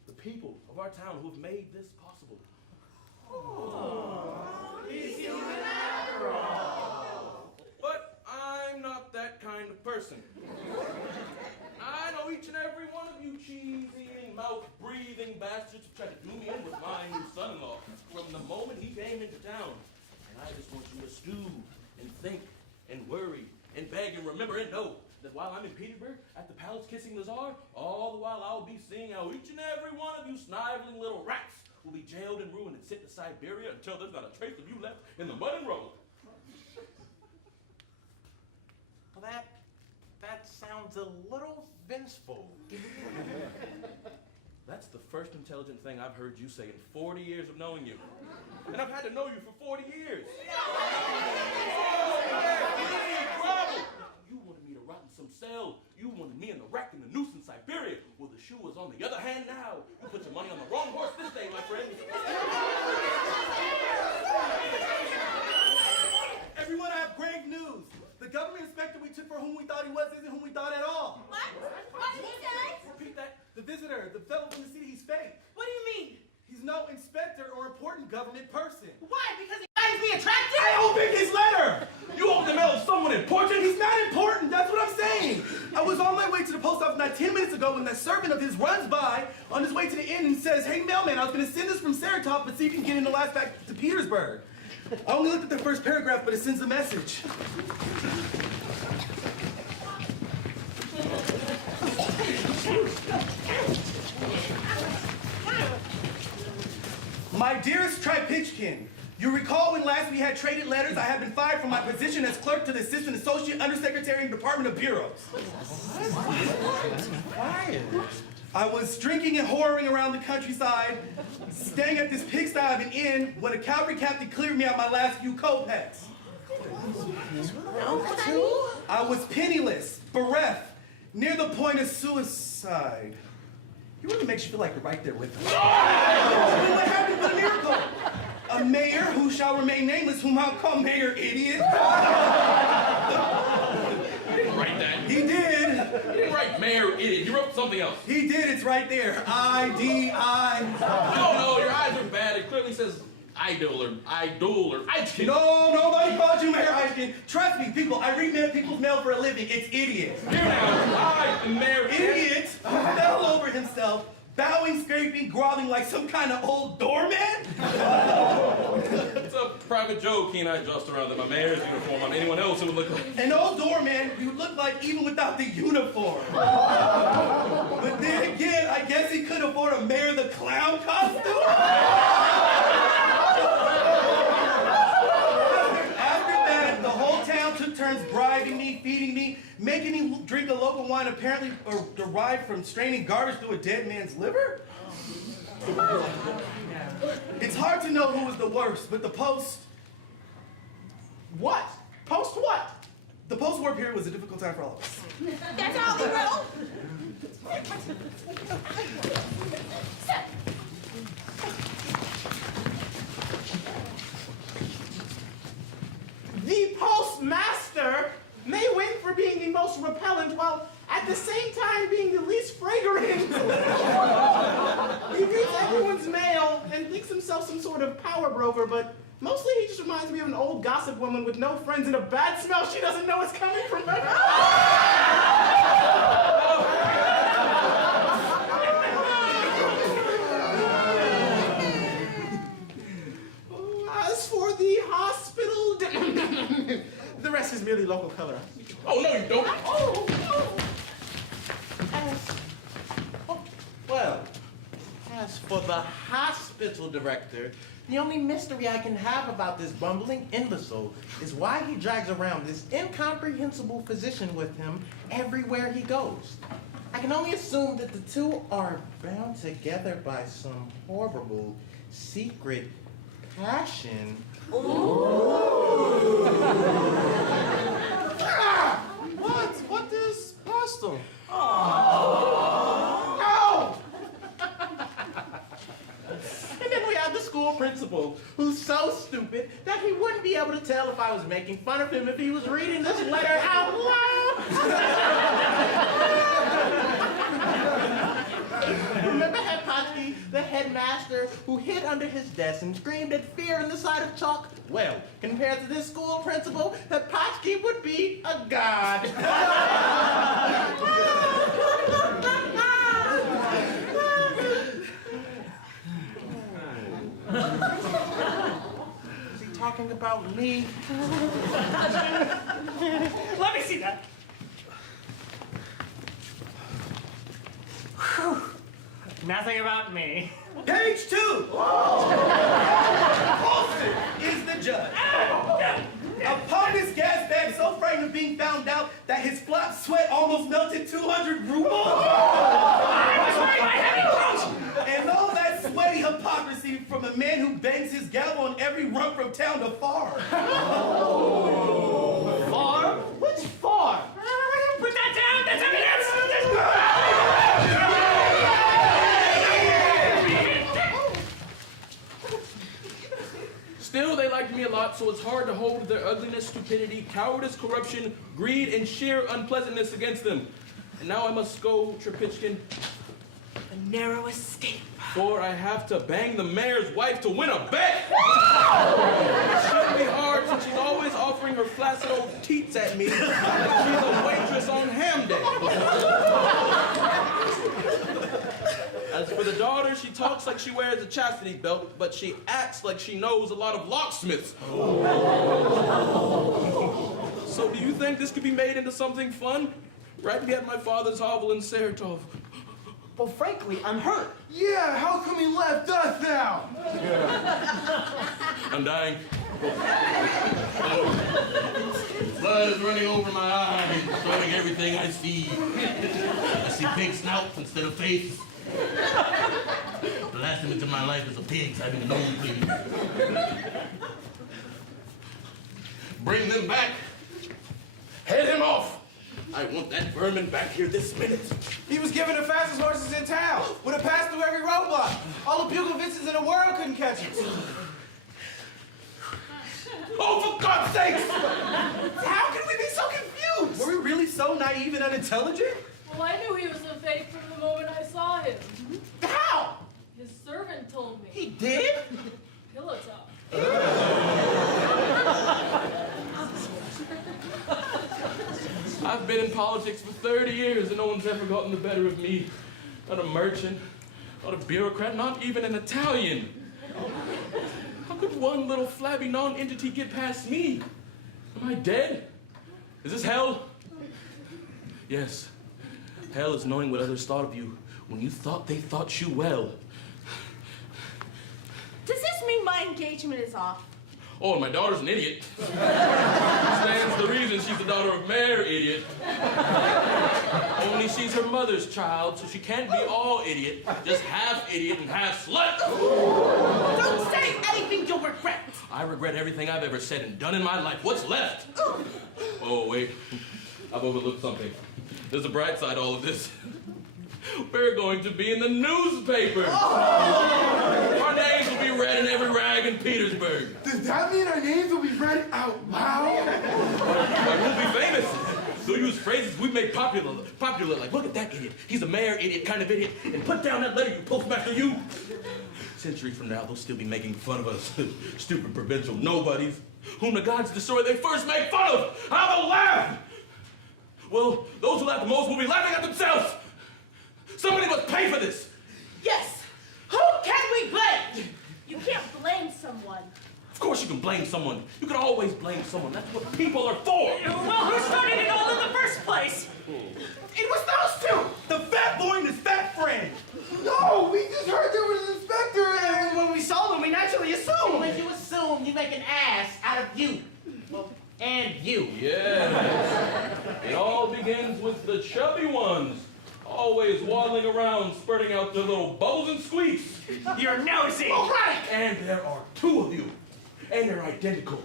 the people of our town who have made this possible. But I'm not that kind of person. I know each and every one of you cheese-eating, mouth-breathing bastards who tried to do me in with my new son-in-law from the moment he came into town. And I just want you to stew and think and worry and beg and remember and know that while I'm in Petersburg at the palace kissing the Tsar, all the while I'll be seeing how each and every one of you sniveling little rats will be jailed and ruined and sent to Siberia until there's not a trace of you left in the mud and road. Well, that sounds a little vengeful. That's the first intelligent thing I've heard you say in 40 years of knowing you. And I've had to know you for 40 years. You wanted me to rot in some cell. You wanted me in the wreck in the noose in Siberia. Well, the shoe is on the other hand now. You put your money on the wrong horse this day, my friend. Everyone, I have grave news. The government inspector we took for whom we thought he was isn't whom we thought at all. What? What did he say? Repeat that. The visitor, the fellow from the city, he's fake. What do you mean? He's no inspector or important government person. Why? Because he finds me attractive? I opened his letter! You opened the mail of someone important? He's not important, that's what I'm saying! I was on my way to the post office not 10 minutes ago ago when that servant of his runs by on his way to the inn and says, "Hey, mailman, I was going to send this from Saratov, but see if you can get in the last back to Petersburg." I only looked at the first paragraph, but it sends a message. My dearest Tripitchkin, you recall when last we had traded letters, I have been fired from my position as clerk to the assistant associate undersecretary in the Department of Bureaus. Quiet. I was drinking and whoring around the countryside, staying at this pigsty of an inn when a cavalry captain cleared me out my last few kopecks. I was penniless, bereft, near the point of suicide. He really makes you feel like you're right there with him. What happened but a miracle? A mayor who shall remain nameless, whom I'll call Mayor Idiot. You didn't write that. He did. You didn't write Mayor Idiot. You wrote something else. He did. It's right there. I-D-I. No, your eyes are bad. It clearly says idol or Eichkin. No, nobody called you Mayor Eichkin. Trust me, people. I read people's mail for a living. It's Idiot. Here now, I am Mayor Idiot fell over himself, bowing, scraping, groveling like some kind of old doorman. It's a private joke, Keen-eyed just around that my mayor's uniform on anyone else it would look like. An old doorman you would look like even without the uniform. But then again, I guess he could afford a Mayor the Clown costume. After that, the whole town took turns bribing me, feeding me, making me drink a local wine apparently derived from straining garbage through a dead man's liver. It's hard to know who was the worst, but the post... What? Post what? The post-war period was a difficult time for all of us. That's all he wrote? The postmaster may win for being the most repellent while at the same time being the least fragrant. He reads everyone's mail and thinks himself some sort of power broker, but mostly he just reminds me of an old gossip woman with no friends and a bad smell she doesn't know is coming from her. As for the hospital, the rest is merely local color. Oh, no, you don't. Well, as for the hospital director, the only mystery I can have about this bumbling imbecile is why he drags around this incomprehensible physician with him everywhere he goes. I can only assume that the two are bound together by some horrible, secret passion. What is hostile? No! And then we have the school principal, who's so stupid that he wouldn't be able to tell if I was making fun of him if he was reading this letter out loud. Remember Hepatki, the headmaster, who hid under his desk and screamed at fear in the sight of chalk? Well, compared to this school principal, Hepatki would be a god. Is he talking about me? Let me see that. Whew. Nothing about me. Page 2! Olsen is the judge. Upon this gas bag so frightened of being found out that his flop sweat almost melted 200 rubles. I was wearing my heavy coat! And all that sweaty hypocrisy from a man who bangs his gavel on every run from town to farm. Farm? Which farm? Put that down! That's evidence! Still, they liked me a lot, so it's hard to hold their ugliness, stupidity, cowardice, corruption, greed, and sheer unpleasantness against them. And now I must go, Tripitchkin, A narrow escape. for I have to bang the mayor's wife to win a bet. It shouldn't be hard since she's always offering her flaccid old teats at me like she's a waitress on ham day. the daughter, she talks like she wears a chastity belt, but she acts like she knows a lot of locksmiths. So do you think this could be made into something fun? Right at my father's hovel in Saratov. Well, frankly, I'm hurt. Yeah, how come he left us out? I'm dying. Blood is running over my eyes, showing everything I see. I see pig snouts instead of faces. The last image of my life is a pig having a nosebleed. Bring them back. Head him off. I want that vermin back here this minute. He was given the fastest horses in town. Would have passed through every roadblock. All the bugle vices in the world couldn't catch him. Oh, for God's sakes! How can we be so confused? Were we really so naive and unintelligent? Well, I knew he was a fake from the moment I saw him. How? His servant told me. He did? Pillow talk. I've been in politics for 30 years and no one's ever gotten the better of me. Not a merchant, not a bureaucrat, not even an Italian. How could one little flabby non-entity get past me? Am I dead? Is this hell? Yes. Hell is knowing what others thought of you when you thought they thought you well. Does this mean my engagement is off? Oh, and my daughter's an idiot. Stands the reason she's the daughter of Mayor Idiot. Only she's her mother's child, so she can't be all idiot, just half idiot and half slut. Don't say anything you'll regret. I regret everything I've ever said and done in my life. What's left? Oh, wait. I've overlooked something. There's a bright side to all of this. We're going to be in the newspaper. Our names will be read in every rag in Petersburg. Does that mean our names will be read out loud? We'll be famous. We'll use phrases we made popular, like, look at that idiot. He's a mayor idiot kind of idiot. And put down that letter, you postmaster, you. Centuries from now, they'll still be making fun of us. Stupid provincial nobodies, whom the gods destroy they first make fun of. How they'll laugh. Well, those who laugh the most will be laughing at themselves. Somebody must pay for this. Yes. Who can we blame? You can't blame someone. Of course you can blame someone. You can always blame someone. That's what people are for. Well, who started it all in the first place? It was those two. The fat boy and his fat friend. No, we just heard there was an inspector And when we saw them, we naturally assumed. When you assume, you make an ass out of you. Well, and you. Yes. It all begins with the chubby ones. Always waddling around, spurting out their little bubbles and squeaks. You're nosy. All right. And there are two of you. And they're identical.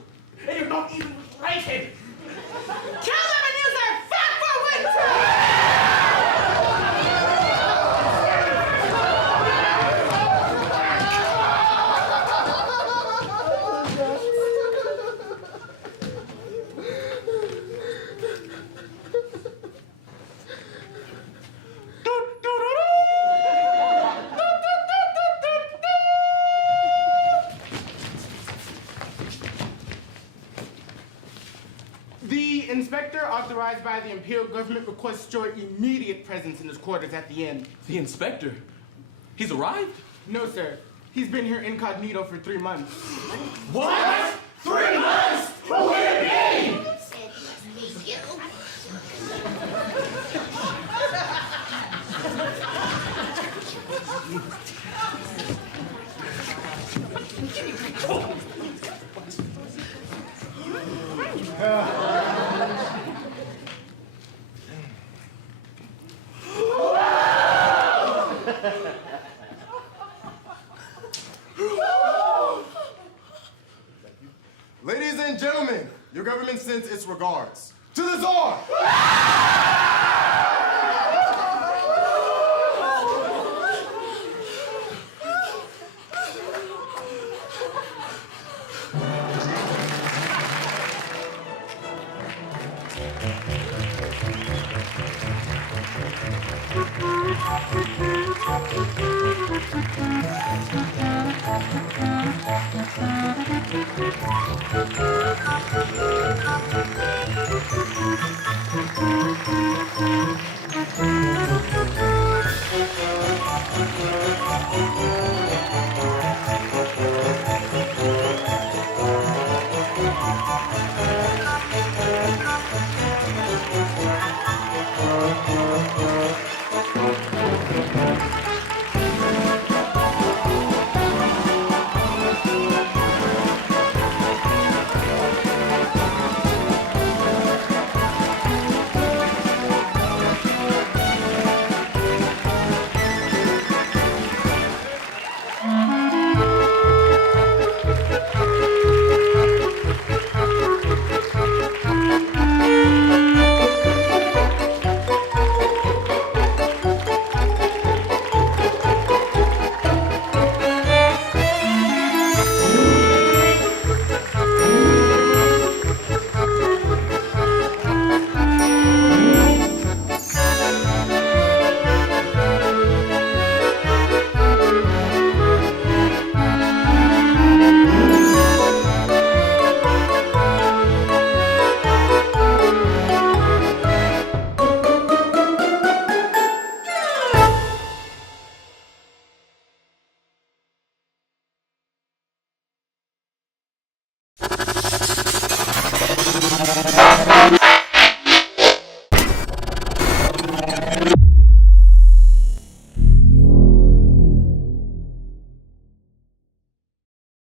And you're not even related. Kill them and use their fat for winter! The inspector, authorized by the imperial government, requests your immediate presence in his quarters at the inn. The inspector? He's arrived? No, sir. He's been here incognito for 3 months. What? 3 months? What would it be? Ladies and gentlemen, your government sends its regards. To the Tsar! Thank you.